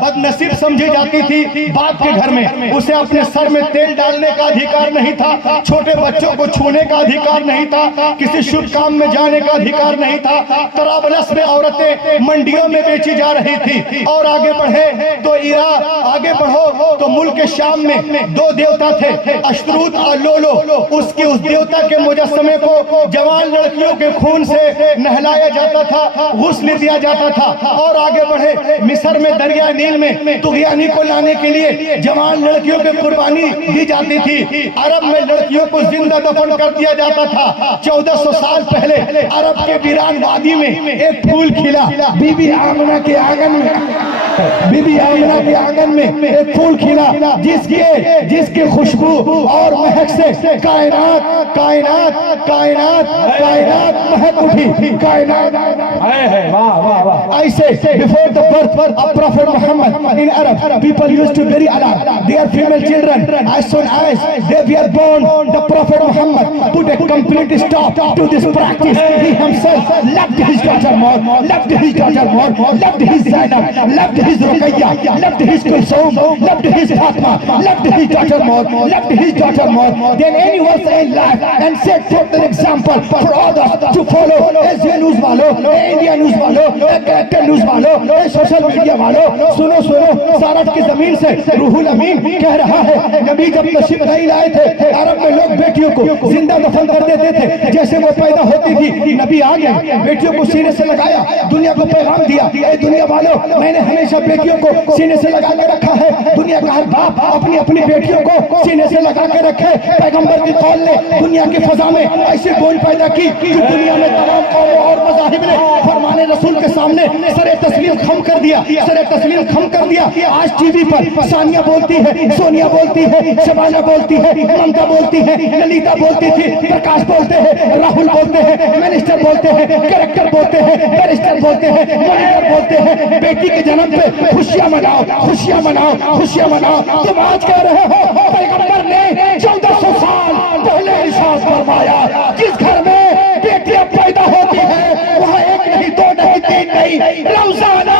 बदनसीब समझी जाती थी बाप के घर में। उसे अपने सर में तेल डालने का अधिकार नहीं था, छोटे बच्चों को छूने का अधिकार नहीं था, किसी शुभ काम में जाने का अधिकार नहीं था। तराबलस में औरतें मंडियों में बेची जा रही थी। और आगे बढ़े तो आगे बढ़ो तो मुल्क शाम में 2 देवता थे, अशरूत और लोलो। उस देवता के मुजस्समे को जवान लड़कियों के खून से नहलाया जाता था, गुस्ल दिया जाता था। और आगे बढ़े मिस्र में दरिया नील में तुगयानी को लाने के लिए जवान लड़कियों की कुर्बानी दी जाती थी। अरब में लड़कियों को जिंदा दफन कर दिया जाता था। 1400 साल पहले अरब के वीरान वादी में एक फूल खिला, बीबी आमना के आंगन में, बीबी आमना के आंगन में एक फूल खिला जिसके खुशबू और महक से कायनात महक उठी। कायनात ऐसे before the birth of prophet Mohammad in Arab people used to bury their female children as soon as they were born. The prophet Muhammad put a complete stop to this practice. He himself loved his daughter more, loved his Zainab, loved his Ruqayyah, loved his Kulsum, loved his Fatma, loved his daughter more than anyone in life, and set forth an example for others to follow. Asia news वालों, India news वालों, character news वालों, social media वालों, सुनो सारत की जमीन से रूहुल अमीन कह रहा है, नबी जब तशरीफ नहीं लाए थे अरब में लोग बेटियों को जिंदा दफन कर देते थे। जैसे वो पैदा होती थी नबी आ गए, बेटियों को सीने से लगाया, दुनिया को पैगाम दिया, ए दुनिया वालों, मैंने हमेशा बेटियों को सीने से लगा के रखा है। दुनिया का हर बाप अपनी बेटियों को सीने से लगा के रखे। पैगंबर की कौल ने दुनिया की फजा में ऐसी गोंद पैदा की कि दुनिया में तमाम कौमों और मज़ाहिब ने फरमाने रसूल के सामने सरे तस्लीम खम कर दिया। आज टीवी पर सानिया बोलती है, सोनिया बोलती है, शबाना बोलती है, ममता बोलती है, ललिता बोलती थी, प्रकाश बोलते हैं, राहुल बोलते हैं, मिनिस्टर बोलते हैं, कलेक्टर बोलते हैं, बैरिस्टर बोलते हैं, मॉनिटर बोलते हैं, हैं बेटी के जन्म पे खुशियां मनाओ, खुशियां मनाओ, खुशियां मनाओ। तुम आज कह रहे हो पैगंबर ने 1400 साल पहले इरशाद फरमाया, जिस घर में बेटियां पैदा होती है वहाँ एक नहीं, दो नहीं, तीन नहीं, रोजाना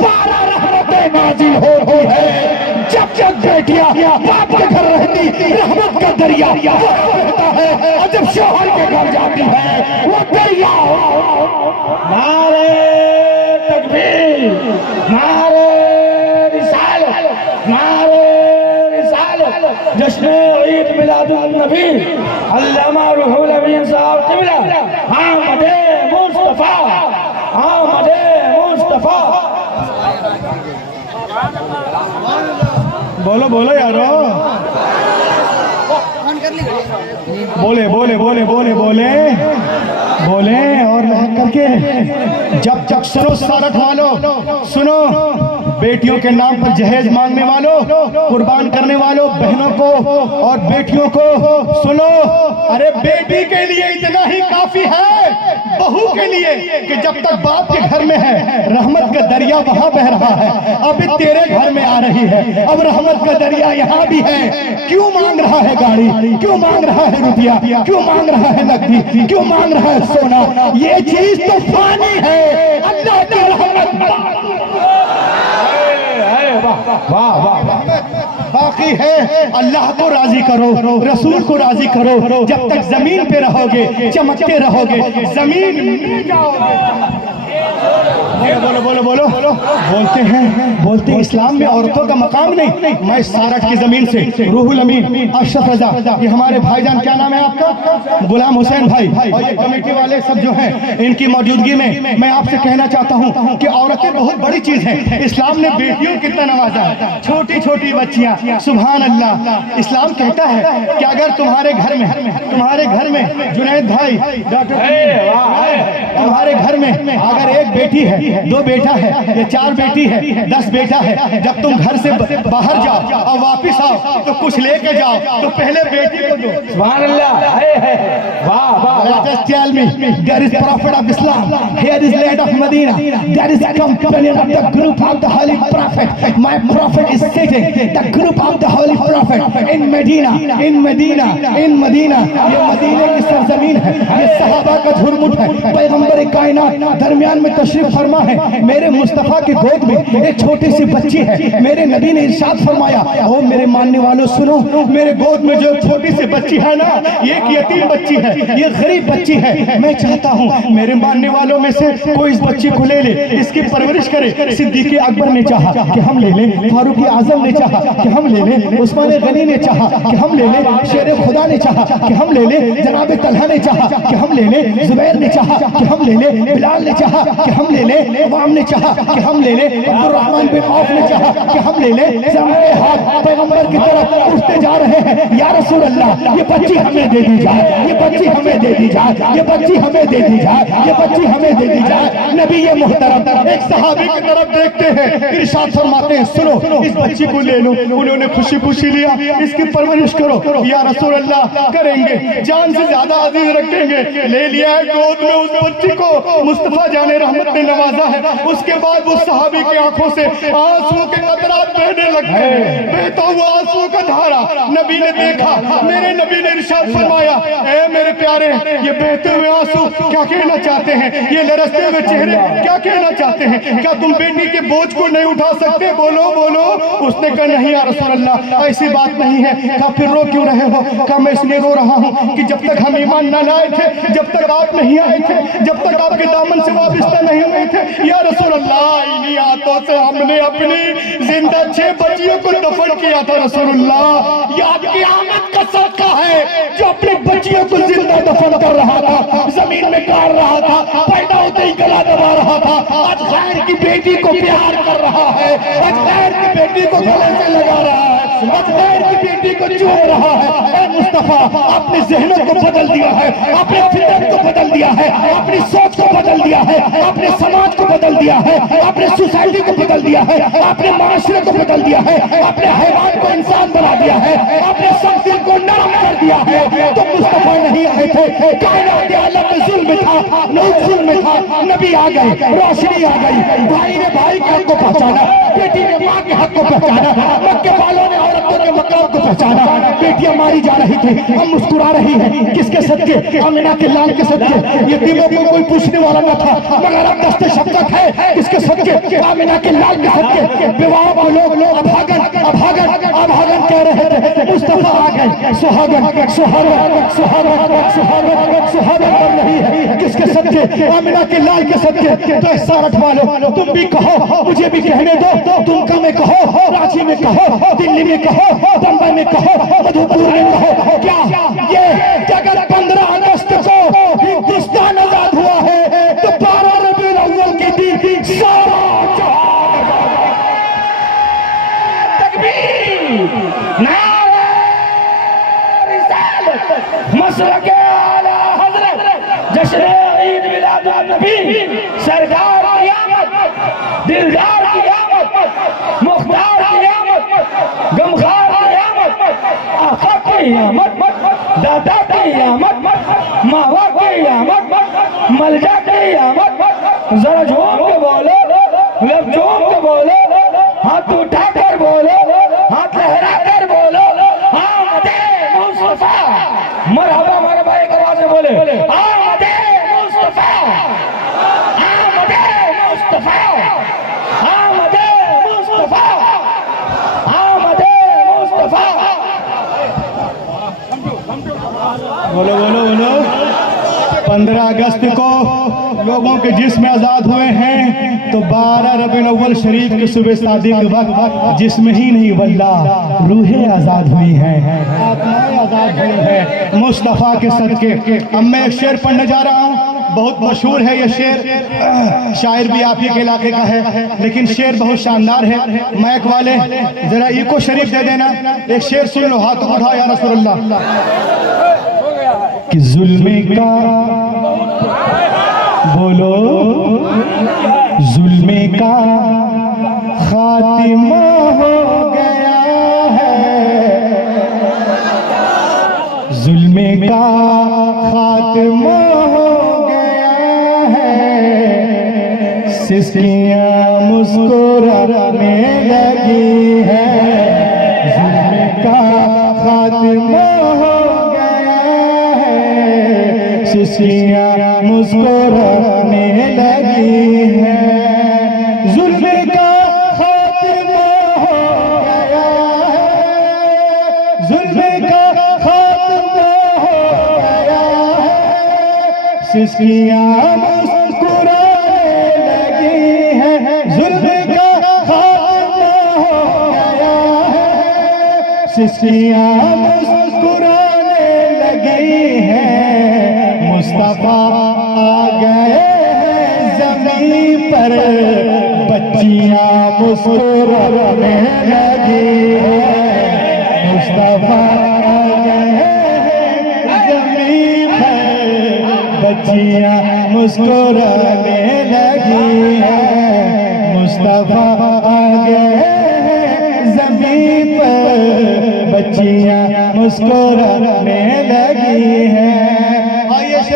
12 रहमतें नाजिल होती है। जब जब बेटियां बाप के घर रहती रहमत का दरिया बहता है, और जब शौहर के घर जाती है वो दरिया। नारे तकबीर, नारे रिसालत, नारे रिसालत। जश्न ईद मिलादुन नबी अल्लामा रूहुल अमीन साहब किबला आमदे मुस्तफा, आमदे मुस्तफा। बोलो बोलो यारो, बोले बोले बोले बोले बोले बोले और महक करके। जब जब सुनो सारठ वालों, सुनो बेटियों के नाम पर जहेज मांगने वालों, कुर्बान करने वालों, बहनों को और बेटियों को सुनो, अरे बेटी के लिए इतना ही काफी है, बहू के लिए कि जब तक बाप के घर में है रहमत का दरिया वहां बह रहा है, अभी तेरे घर में आ रही है, अब रहमत का दरिया यहाँ भी है। क्यों मांग रहा है गाड़ी, क्यों मांग रहा है रुपया, क्यों मांग रहा है नकदी, क्यों मांग रहा है सोना? ये चीज तो फानी है, अल्लाह की रहमत वाह वाह बाकी है। अल्लाह को राजी करो, रसूल को राजी करो। जब तक जमीन पे रहोगे चमकते रहोगे, जमीन में जाओगे। बोलो बोलो बोलो बोलो बोलते हैं इस्लाम में औरतों का मकाम नहीं। मैं सारठ की जमीन से रूहुल अमीन अशरफ रजा, ये हमारे भाईजान, क्या नाम है आपका? गुलाम हुसैन भाई, और ये कमेटी वाले सब जो हैं, इनकी मौजूदगी में मैं आपसे कहना चाहता हूं कि औरतें बहुत बड़ी चीज है। इस्लाम ने बेटियों को कितना नवाजा है, छोटी छोटी बच्चियां, सुभान अल्लाह। इस्लाम कहता है कि अगर तुम्हारे घर में जुनैद भाई, डॉक्टर, तुम्हारे घर में अगर एक बेटी है, दो बेटा है या 4 बेटी है, 10 बेटा है, जब तुम घर से बाहर जाओ और वापिस आओ तो कुछ लेके जाओ, तो पहले बेटी को दो। सुभान अल्लाह, वाह वाह। Just tell me, there is prophet of Islam, here is land of Medina, there is a companion of the group of the holy prophet, my prophet is sitting, the group of the holy prophet in Medina, in Medina, in Medina। ये मदीने की सरजमीन है, ये सहाबा का झुरमुट है, पैगंबर कायनात दरमियान में तशरीफ फरमा है। मेरे मुस्तफा की गोद में एक छोटी सी बच्ची है। मेरे नबी ने इरशाद फरमाया, ओ मेरे मानने वालों सुनो, मेरे गोद में जो छोटी सी बच्ची है ना, ये एक यतीम बच्ची है, ये गरीब बच्ची है। मैं चाहता हूँ मेरे मानने वालों में से कोई इस बच्ची को ले ले, इसकी परवरिश करे। सिद्दीक़ अकबर ने चाहा कि हम ले लें, फारूक आजम ने चाहा कि हम ले लें, उस्मान गनी ने चाहा कि हम ले लें, शेर खुदा ने चाहा कि हम ले लें, जनाब तलहा ने चाहा कि हम ले लें, जुबैर ने चाहा कि हम ले लें, बिलाल ने चाहा कि हम ले लें, इमाम ने चाहा कि हम ले लें, अब्दुर्रहमान बिन औफ ने चाहा कि हम ले लें। सबके हाथ पैगंबर की तरफ उठते जा रहे हैं, या रसूल अल्लाह ये बच्ची हमें दे दी जाए, ये बच्ची हमें दे दी जाए, ये बच्ची हमें दे दी जाए, ये बच्ची हमें दे दी जाए। नबी ये मुहतरम एक सहाबी की तरफ देखते हैं, इरशाद फरमाते हैं, सुनो इस बच्ची को ले लो। उन्होंने खुशी खुशी लिया, इसकी परवरिश करो। या रसूल अल्लाह करेंगे, जान से ज्यादा अजीज रखेंगे। ले लिया है गोद में उस बच्ची को, मुस्तफा जाने रहमत ने नवाजा है। उसके बाद वो सहाबी की आंखों से आंसुओं के कतरात बहने लगे, बहता हुआ आंसुओं का धारा। नबी ने देखा, मेरे नबी ने इरशाद फरमाया, ए मेरे प्यारे, ये बहते हुए आंसू क्या कहना चाहते हैं, ये लरसते हुए चेहरे क्या कहना चाहते हैं? क्या तुम बेटी के बोझ को नहीं उठा सकते? बोलो बोलो। उसने कहा नहीं या रसूल अल्लाह, ऐसी बात नहीं है। कहा फिर रो क्यों रहे हो? कहा मैं इसलिए रो रहा हूँ कि जब तक हम ईमान न लाए थे, जब तक आप नहीं आए थे, जब तक आपके दामन से वाबिस्ता नहीं हुए थे, या रसूल अल्लाह इन्हीं हाथों से हमने अपनी जिंदा 6 बच्चियों को दफन किया था। रसूलुल्लाह ये आपकी आमद का सदका है, जो अपनी बच्चियों को जिंदा दफन कर रहा था, जमीन में गाड़ रहा था, पैदा होते ही गला दबा रहा था, आज गैर की बेटी को प्यार कर रहा है, आज गैर की बेटी को गले से लगा रहा है, आज गैर की बेटी को चूम रहा है। ए मुस्तफा, आपने ज़हनों को बदल दिया है, आपने फितरत को बदल दिया है, अपनी सोच को बदल दिया है, आपने समाज को बदल दिया है, आपने सोसाइटी को बदल दिया है, आपने माशरे को बदल दिया है, आपने हैवान को इंसान बना दिया है, आपने सब दिल को नरम कर दिया है। तो मुस्तफा नहीं आए थे, कायनात आलम में जुल्म था, जुल्म था, नबी आ गए, रोशनी आ गई, भाई ने भाई को पहचाना, बेटी ने माँ के हक को पहचाना, मक्के वालों ने औरतों के मकाम को पहचाना। बेटियां मारी जा रही थी, हम मुस्कुरा रही हैं, किसके सदके? आमिना के लाल के सदके। यतीमों को कोई पूछने वाला न था, मगर अब दस्ते शफकत है किसके सदके? आमिना के लाल के सदके। विवाह को लोग अभागन अभागन अभागन कह रहे थे, मुस्तफा आ गए, सुहागन सुहागन सुहागन सुहागन सुहागन बन रही है, किसके सदके? आमिना के लाल के सदके। तो सारठ वालों, तुम भी कहो, मुझे भी कहने दो, दुमका में कहो, रांची में कहो, दिल्ली में कहो, बम्बई में कहो, मधुपुर में कहो, क्या ये अगर 15 अगस्त को हिंदुस्तान आजाद हुआ है तो 12 रबीउल अव्वल के दिन सारा नारे रिसालत मसलक आला हजरत जश्न ईद मिलादुन नबी सरदार की आमद, दिलदार की आमद, मुख्तार की आमद, गमखार की आमद, आका की आमद, दादा की आमद, मावा की आमद, मलजा की आमद। जरा झूम के बोलो, लब झूम के बोलो, हाथ उठा कर बोलो, हाथ लहरा कर बोलो, आमदे मुस्तफा। मरहबा हमारे भाई की आवाज से बोले, आमदे मुस्तफा, आमदे मुस्तफा, आमदे मुस्तफा, आमदे मुस्तफा। बोलो बोलो बोलो। 15 अगस्त को लोगों के जिस्म आज़ाद हुए हैं, तो 12 रबीउल अव्वल शरीफ के सुबह शादी के वक्त जिस्म ही नहीं वल्लाह रूहें आज़ाद हुई हैं, आत्माएं आज़ाद हुई हैं मुस्तफ़ा के सदके। अब मैं एक शेर पढ़ने जा रहा हूँ, बहुत मशहूर है ये शेर, शायर भी आप ही के इलाके का है, लेकिन शेर बहुत शानदार है। मैक वाले जरा इको शरीफ दे देना, एक शेर सुन लो, हाथ उठाओ या रसूलुल्लाह। कि जुल्म का बोलो, जुल्म का खातिमा हो गया है, जुल्म का खातिमा हो गया है, सिस्कियां मुस्कुराने लगी है, जुल्म का खातिमा हो गया है, सिस्कियां मुस्कुराने लगी है, जुल्म का खात्मा हो गया है, जुल्म का खात्मा हो गया है, सिस्कियां मुस्कुराने लगी है, जुल्म का खात्मा हो गया है, सिस्कियां मुस्कुराने लगी है, मुस्तफा आ गए हैं जमीन पर, बच्चियां मुस्कुराने लगी है, मुस्तफा आ गए हैं जमीन पर, बच्चियां मुस्कुराने लगी है, मुस्तफा आ गए हैं जमीन पर, बच्चियां मुस्कुराने लगी है।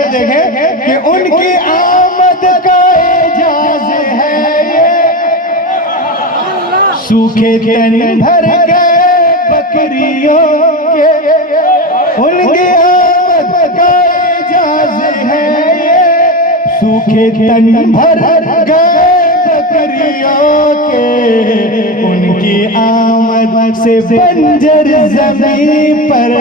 देखें कि उनकी आमद का एजाज है ये, सूखे तन भर गए बकरियों के, उनकी आमद का एजाज है ये, सूखे तन भर गए बकरियों के, उनकी आमद से बंजर जमीन पर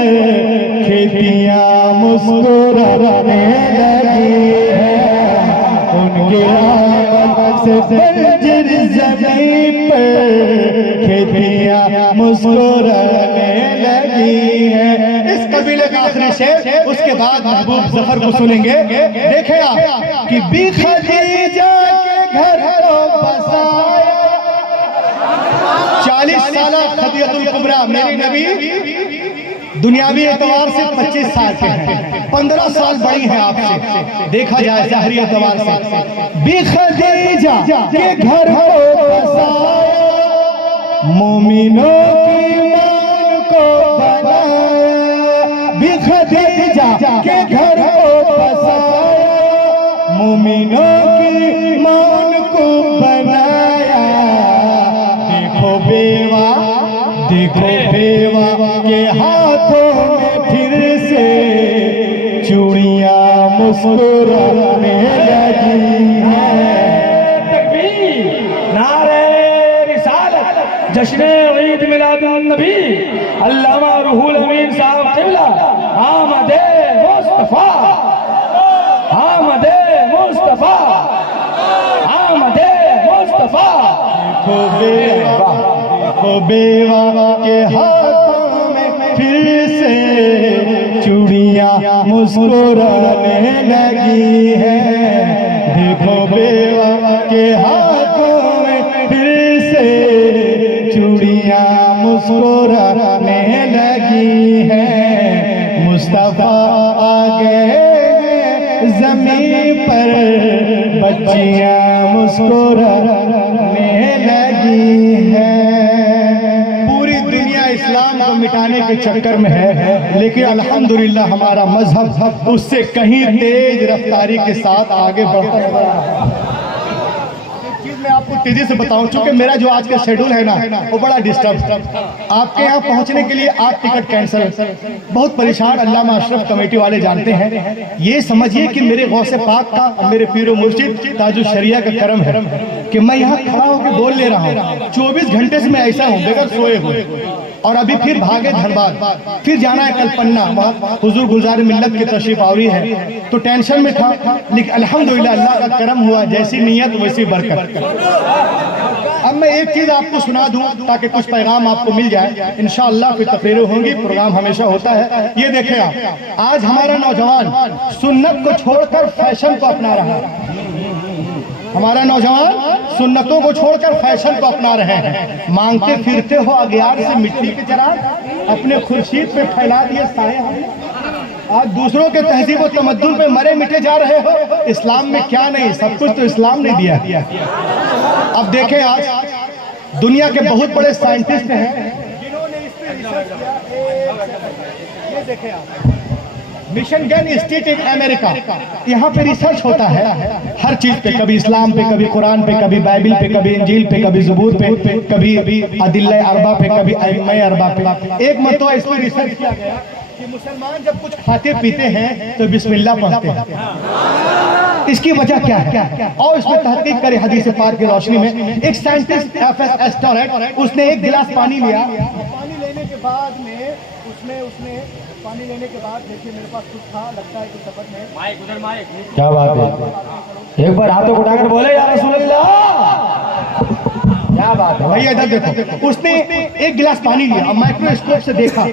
खेतियां मुस्कुराने लगी है, उनकी आमद से बंजर जमीन पर खेतियां मुस्कुराने लगी है। इस कबीले का आखिरी शेर, उसके बाद महबूब जफर को सुनेंगे। देखे आप कि बी खदीजा के घर को बसाया, 40 साल खदीजतुल कुबरा मेरी नबी दुनियावी एतबार से 25 साल के हैं, 15 साल बड़ी है आपसे, देखा जाए ज़ाहिरी एतबार से। बी खदीजा के घर को बसाया, मोमिनों की मान को बनाया, बी खदीजा के घर को बसाया, मोमिनों की मान को बनाया, देखो बेवा के हाथों में फिर से चूड़ियां मुस्कुराने लगी हैं। तकबीर, नारे रिसालत, जश्न ईद मिलादुन नबी, अल्लामा रूहुल अमीन साहब क़िबला, आमदे मुस्तफा, आमदे मुस्तफा, आमदे मुस्तफा। देखो बेवा के हाथों में फिर से चूड़ियां मुस्कुराने लगी हैं। देखो बेवा के हाथों में फिर से चूड़ियां मुस्कुराने लगी हैं। मुस्तफा आ गए ज़मीन पर, बच्चियां मुस्कुराने लगी हैं। पूरी दुनिया इस्लाम को मिटाने के चक्कर में है, लेकिन अल्हम्दुलिल्लाह हमारा मजहब उससे कहीं तेज रफ्तारी के साथ आगे बढ़ता है। मैं आपको तेजी से बताऊं, चूंकि मेरा जो आज का शेड्यूल है ना वो बड़ा डिस्टर्ब, आपके यहाँ पहुंचने के लिए आज टिकट कैंसिल, बहुत परेशान। अल्लामा अशरफ कमेटी वाले जानते हैं। ये समझिए कि मेरे गौसे पाक का और मेरे पीर मुर्शिद ताजुल शरिया का करम है कि मैं यहाँ खड़ा होकर बोल ले रहा हूँ। 24 घंटे से मैं ऐसा हूँ बगैर सोए हुए, और अभी फिर भागे धनबाद, फिर जाना है कल पन्ना, वहाँ हुजूर गुलजार मिल्लत की तशरीफ आवरी है, तो टेंशन में था। लेकिन अल्हम्दुलिल्लाह अल्लाह का करम हुआ, जैसी नीयत वैसी बरकत। अब मैं एक चीज आपको सुना दूं ताकि कुछ पैगाम आपको मिल जाए। इंशाअल्लाह फिर तकरीरें होंगी, प्रोग्राम हमेशा होता है। ये देखें आप, आज हमारा नौजवान सुन्नत को छोड़कर फैशन को अपना रहा है। हमारा नौजवान सुन्नतों को छोड़कर फैशन को अपना रहे हैं। मांगते फिरते हो अगियार से मिट्टी के चिराग, अपने खुर्शीद पे फैला दिए साए। आज दूसरों के तहजीब और तमद्दुन पे मरे मिटे जा रहे हो। इस्लाम में क्या नहीं, सब कुछ तो इस्लाम ने दिया। अब देखें, आज दुनिया के बहुत बड़े साइंटिस्ट हैं जिन्होंने इस पे रिसर्च किया। ये देखें आप, मिशिगन स्टेट इन अमेरिका, यहाँ पे रिसर्च होता है हर चीज पे, कभी इस्लाम पे, कभी कुरान पे, कभी बाइबिल पे, कभी इंजील पे, कभी ज़बूर पे, कभी अदिल्ला अरबा पे, कभी अइम्मा अरबा पे। एक मरतबा इस पे रिसर्च किया गया कि मुसलमान जब कुछ खाते पीते हैं तो बिस्मिल्लाह पढ़ते हैं। इसकी वजह क्या है? और इसमें तहकीक करी हदीस पाक की रोशनी में। एक साइंटिस्ट एफ.एस. एस्टोरेट, उसने एक गिलास पानी लिया। पानी लेने के बाद में उसने पानी लेने के बाद, देखिए मेरे पास कुछ था, लगता है कि सफर में माइक उधर, माइक क्या बात है, एक बार हाथों को उठाकर बोले या रसूल अल्लाह, क्या बात है भैया। इधर देखो, उसने एक गिलास पानी लिया, माइक्रोस्कोप से देखा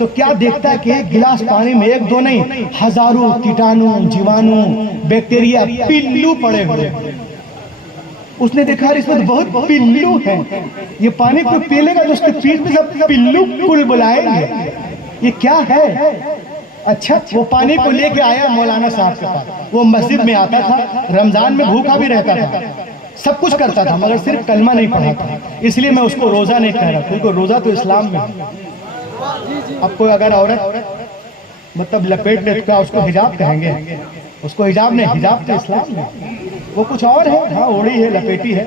तो क्या देखता है कि एक गिलास पानी में एक दो नहीं, हजारों कीटाणु, जीवाणु, बैक्टीरिया, पिल्लू पड़े हुए। उसने देखा इसमें बहुत पिल्लू हैं, ये पानी को पी लेगा तो उसके पीठ में सब पिल्लू कुल बुलाएंगे। ये क्या है? अच्छा, वो पानी को लेके आया मौलाना साहब के पास। वो मस्जिद में आता था, रमजान में भूखा भी रहता था, सब कुछ करता था, मगर सिर्फ कलमा नहीं पढ़ा था। इसलिए मैं उसको रोजा नहीं कह रहा, क्योंकि रोजा तो इस्लाम में है। अब कोई अगर औरत मतलब लपेट लेता, उसको हिजाब कहेंगे? उसको हिजाब नहीं, हिजाब तो इस्लाम में, वो कुछ और है। हाँ, ओढ़ी है, लपेटी है,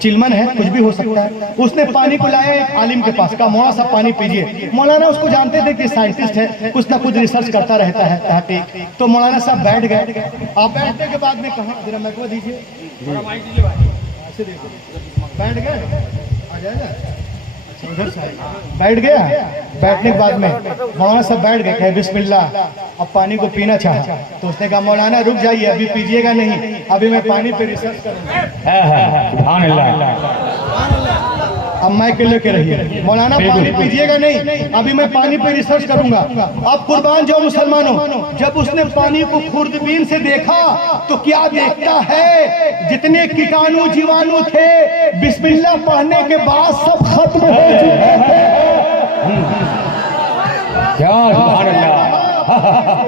चिलमन है, कुछ भी हो सकता है। उसने पानी को लाया एक आलिम के पास, कहा मौलाना साहब पानी पीजिए। मौलाना उसको जानते थे कि साइंटिस्ट है, कुछ ना कुछ रिसर्च करता रहता है तहकीक। तो मौलाना साहब बैठ गए। आप बैठने के बाद में कहा, जरा मैक दीजिए, बैठ गए, आ जाएगा, उधर से बैठ गया। बैठने के बाद में मौलाना साहब बैठ गए, कहे बिस्मिल्लाह, अब पानी को पीना चाहा। तो उसने कहा मौलाना रुक जाइए, अभी पीजिएगा नहीं, अभी मैं पानी पे रिसर्च करूंगा। अब मैं के लेके रहिए, मौलाना पानी पीजिएगा नहीं, अभी मैं पानी पे रिसर्च करूंगा। अब कुर्बान जाओ मुसलमानों, जब उसने पानी को खुर्दबीन से देखा तो क्या देखता है, जितने कीटाणु जीवाणु थे बिस्मिल्लाह पढ़ने के बाद सब खत्म हो चुके हैं।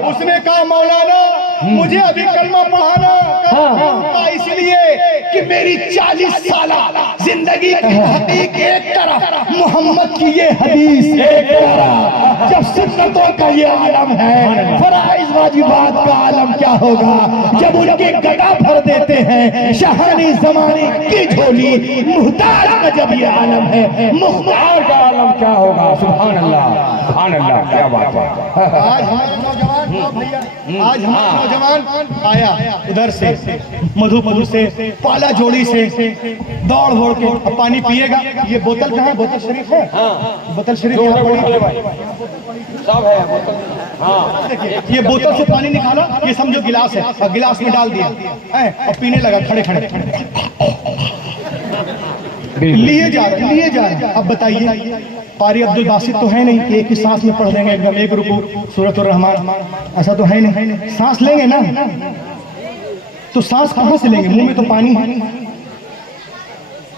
उसने कहा मौलाना मुझे अभी कलमा पढ़ाना, इसलिए कि मेरी 40 साल जिंदगी जिंदगी की हकीकत एक तरफ, मोहम्मद की ये हदीस एक तरफ। जब सुन्नतों का ये आलम है, फराइज वाजिबात का आलम क्या होगा जब उनके गदा भर देते हैं शहानी जमाने की झोली। मुहताज का जब ये आलम है, मुख्तार का आलम क्या होगा। सुभान अल्लाह, क्या बात है। आज हमारा नौजवान भैया, आज हमारा नौजवान आया उधर से मधुपुर से, पाला जोड़ी से दौड़ दौड़ के, अब पानी पिएगा। ये बोतल कहाँ है? बोतल शरीफ है, बोतल शरीफ यहाँ पड़ी सब है बोतल। हाँ, ये बोतल से पानी निकाला, ये समझो गिलास है, और गिलास में डाल दिया और पीने लगा खड़े खड़े। लिए जा रहे। अब बताइए, पारी अब्दुल बासित तो है नहीं कि एक ही सांस में पढ़ देंगे एकदम एक रुकू सूरतुर रहमान, ऐसा तो है नहीं। सांस लेंगे ना, तो सांस कहाँ से लेंगे? मुंह में तो पानी है।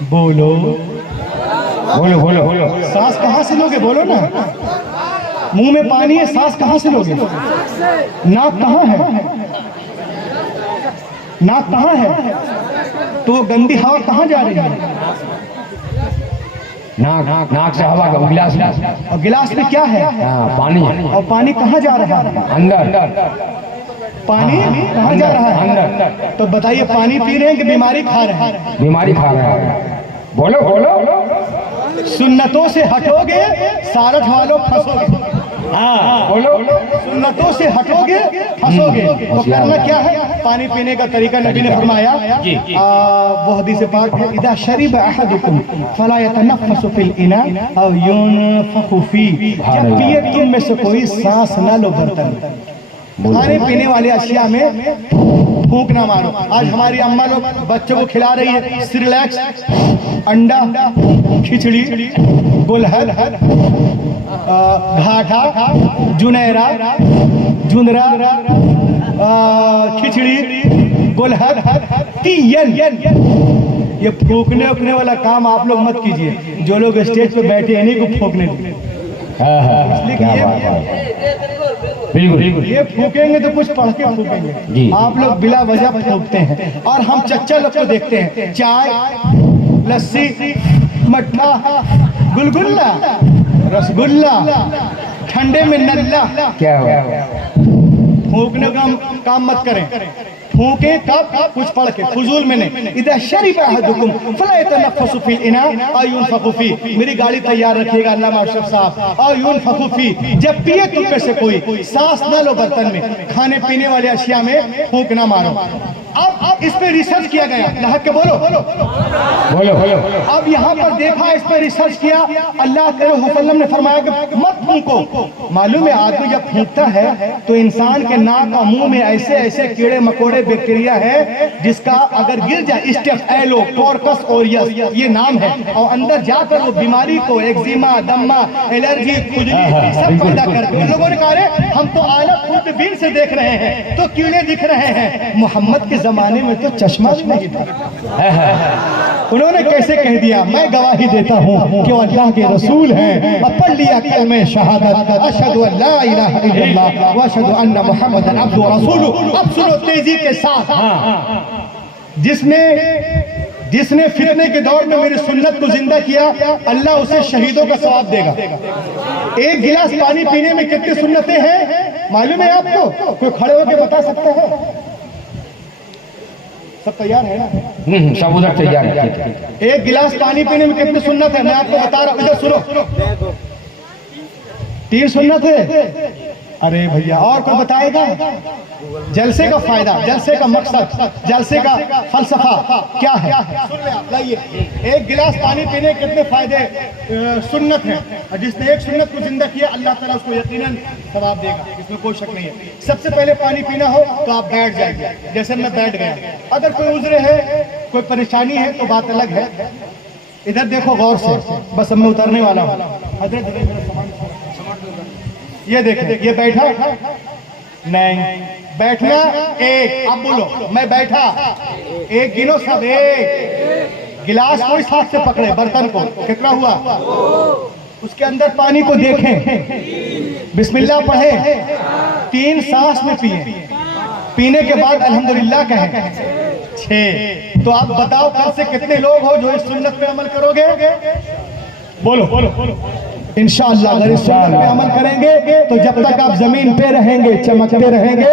बोलो बोलो बोलो बोलो। सांस कहाँ से लोगे? बोलो ना। मुंह में पानी है, सांस कहाँ से लोगे? नाक कहाँ है? नाक कहाँ है? तो वो गंदी हवा कहाँ जा रही है? नाक से हवा का गिलास, और गिलास में क्या है? पानी। और पानी कहाँ जा रहा है? अंदर। पानी कहाँ जा रहा है? अंदर। तो बताइए, पानी पी रहे हैं कि बीमारी खा रहे हैं? बीमारी खा रहे हैं। बोलो बोलो। सुन्नतों से हटोगे, सारठ वालों फंसोगे। हाँ बोलो। सुन्नतों से हटोगे, फंसोगे। तो करना क्या है? पानी पीने का तरीका नबी ने फरमाया, वो हदीस पाक है, इदा शरीब अहदुकुम फला यतनफ़्फ़सु फिल इना औ युनफ़ख़ु फी। जब पिए तुम में से कोई सांस ना लो बर्तन में। खाने पीने वाले अशिया में फूंक ना मारो। आज हमारी अम्मा लोग बच्चों को खिला रही है सिरलैक्स, अंडा, खिचड़ी, गुलहद, घाटा, जुनेरा, जुंदरा, खिचड़ी, गुलहद, तीयन। ये फूकने उकने वाला काम आप लोग मत कीजिए। जो लोग स्टेज पे बैठे हैं इन्हीं को फूकने दीजिए। बिल्कुल। ये फूकेंगे तो कुछ पढ़ के फूकेंगे। आप लोग बिला वजह फूकते हैं। और हम चच्चा लोग को देखते हैं, चाय, लस्सी, मट्ठा, गुलगुल्ला, रसगुल्ला, ठंडे में नल्ला। क्या हुआ? फूकने का काम मत करें। फूके कब? कुछ पढ़ के, फुजूल में नहीं। इधर शरीफ अहदुकुम फला यतनफ़्फ़सु फिल इना औ युनफ़ख़ु फी। मेरी गाड़ी तैयार रखिएगा अल्लामा अशरफ साहब। औ युनफ़ख़ु फी, जब पिए तुम में से कोई सांस न लो बर्तन में। खाने पीने वाले अशिया में फूंक ना मारो। अब इस पे रिसर्च किया गया। लहक के बोलो बोलो बोलो। अब यहाँ पर देखा, इस पे रिसर्च किया, अल्लाह के वसल्लम ने फरमाया कि मत फूंको। मालूम है, आदमी जब फूंकता है तो इंसान के नाक और मुंह में ऐसे ऐसे कीड़े मकोड़े बैक्टीरिया है जिसका अगर गिर जाए, स्टेफिलोकोकस ऑरियस ये नाम है, और अंदर जाकर वो बीमारी को, एक्जिमा, दम्मा, एलर्जी, खुजली सब पैदा करते हैं। लोगों ने कहा हम तो आला खुर्दबीन से देख रहे हैं तो कीड़े दिख रहे हैं। मोहम्मद के जमाने में तो चश्मा भी नहीं था। उन्होंने कैसे कह दिया? मैं गवाही देता हूँ कि वो अल्लाह के रसूल हैं। और पढ़ लिया कलमे शहादत, अशहदु अल्ला इलाहा इल्लल्लाह व अशहदु अन्ना मुहम्मदन अब्दुहु व रसूलुहु। अब सुनो तेजी के साथ, जिसने फितने के दौर में मेरी सुन्नत को जिंदा किया, अल्लाह उसे शहीदों का सवाब देगा। एक गिलास पानी पीने में कितनी सुन्नतें हैं मालूम है आपको? कोई खड़े होकर बता सकता है? सब तैयार है ना? सब उधर तैयार है। एक गिलास पानी पीने में कितनी सुन्नत है मैं आपको बता रहा हूँ। इधर सुनो, 3 सुन्नत है। अरे भैया, और कोई बताएगा? जलसे का फायदा, जलसे का मकसद, जलसे का फलसफा क्या है? सुन ले आप, लाइए। एक गिलास पानी पीने के कितने फायदे सुन्नत हैं, और जिसने एक सुन्नत को जिंदा किया अल्लाह ताला उसको यकीनन सवाब देगा, इसमें कोई शक नहीं है। सबसे पहले पानी पीना हो तो आप बैठ जाइए, जैसे मैं बैठ गया। अगर कोई उज़्र है, कोई परेशानी है तो बात अलग है। इधर देखो गौर से, बस अब मैं उतरने वाला हूँ। ये देखें, ये बैठा नहीं, बैठना एक। अब बोलो मैं बैठा, एक गिनो सब, एक गिलास कोई साथ से पकड़े, बर्तन को कितना हुआ, उसके अंदर पानी को देखें, बिस्मिल्लाह पढ़े, 3 सांस में पिए, पीने के बाद अल्हम्दुलिल्लाह कहें, 6 तो आप बताओ कल से कितने लोग हो जो इस सुन्नत पे अमल करोगे? बोलो बोलो। इंशाअल्लाह अगर इस सुन्नत पे अमल करेंगे तो जब तक आप जमीन पे रहेंगे चमकते रहेंगे,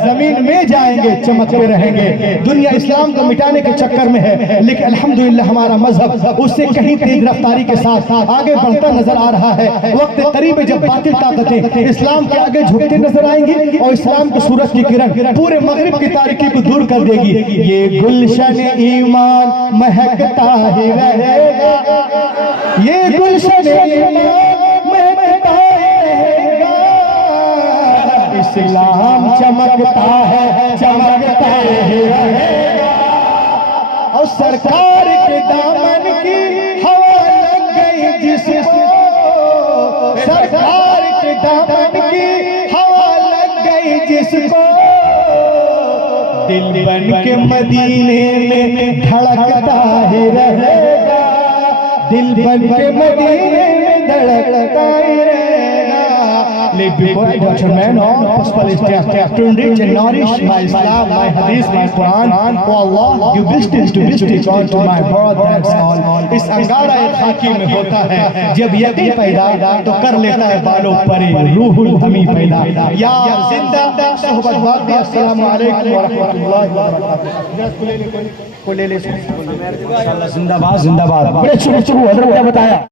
जमीन में जाएंगे चमकते रहेंगे। दुनिया इस्लाम को मिटाने के चक्कर में है, लेकिन अल्हम्दुलिल्लाह हमारा मजहब उससे कहीं तेज रफ्तारी के साथ आगे बढ़ता नजर आ रहा है। वक्त करीब है जब बातिल ताकतें इस्लाम के आगे झुकती नजर आएंगी और इस्लाम के सूरज की किरण पूरे मगरिब की तारीकी को दूर कर देगी। ये गुलशन ईमान महकता ही रहेगा, ये गुलशन ईमान महकता रहेगा, इस्लाम चमकता है चमकता ही रहेगा। और सरकार के दामन की हवा लग गई जिसको, सरकार के दामन की हवा लग गई जिसको, दिल बन के मदीने में धड़कता ही रहेगा, दिल बन के मदीने में धड़कता ही रहेगा। Live before Dr. Man on possible step to enrich and nourish my Islam, my Hadith, my Quran. Oh Allah, give wisdom to wisdom unto my brother, that's all. इस अंगारा खाकी में होता है जब यकीन पैदा तो कर लेता है बालों पर रूहुल हमी पैदा। या जिंदा सोहबत बाकी। अस्सलामु अलैकुम व रहमतुल्लाहि व बरकातहू। को ले ले जिंदाबाद जिंदाबाद। बड़े शुरू हजरत ने बताया।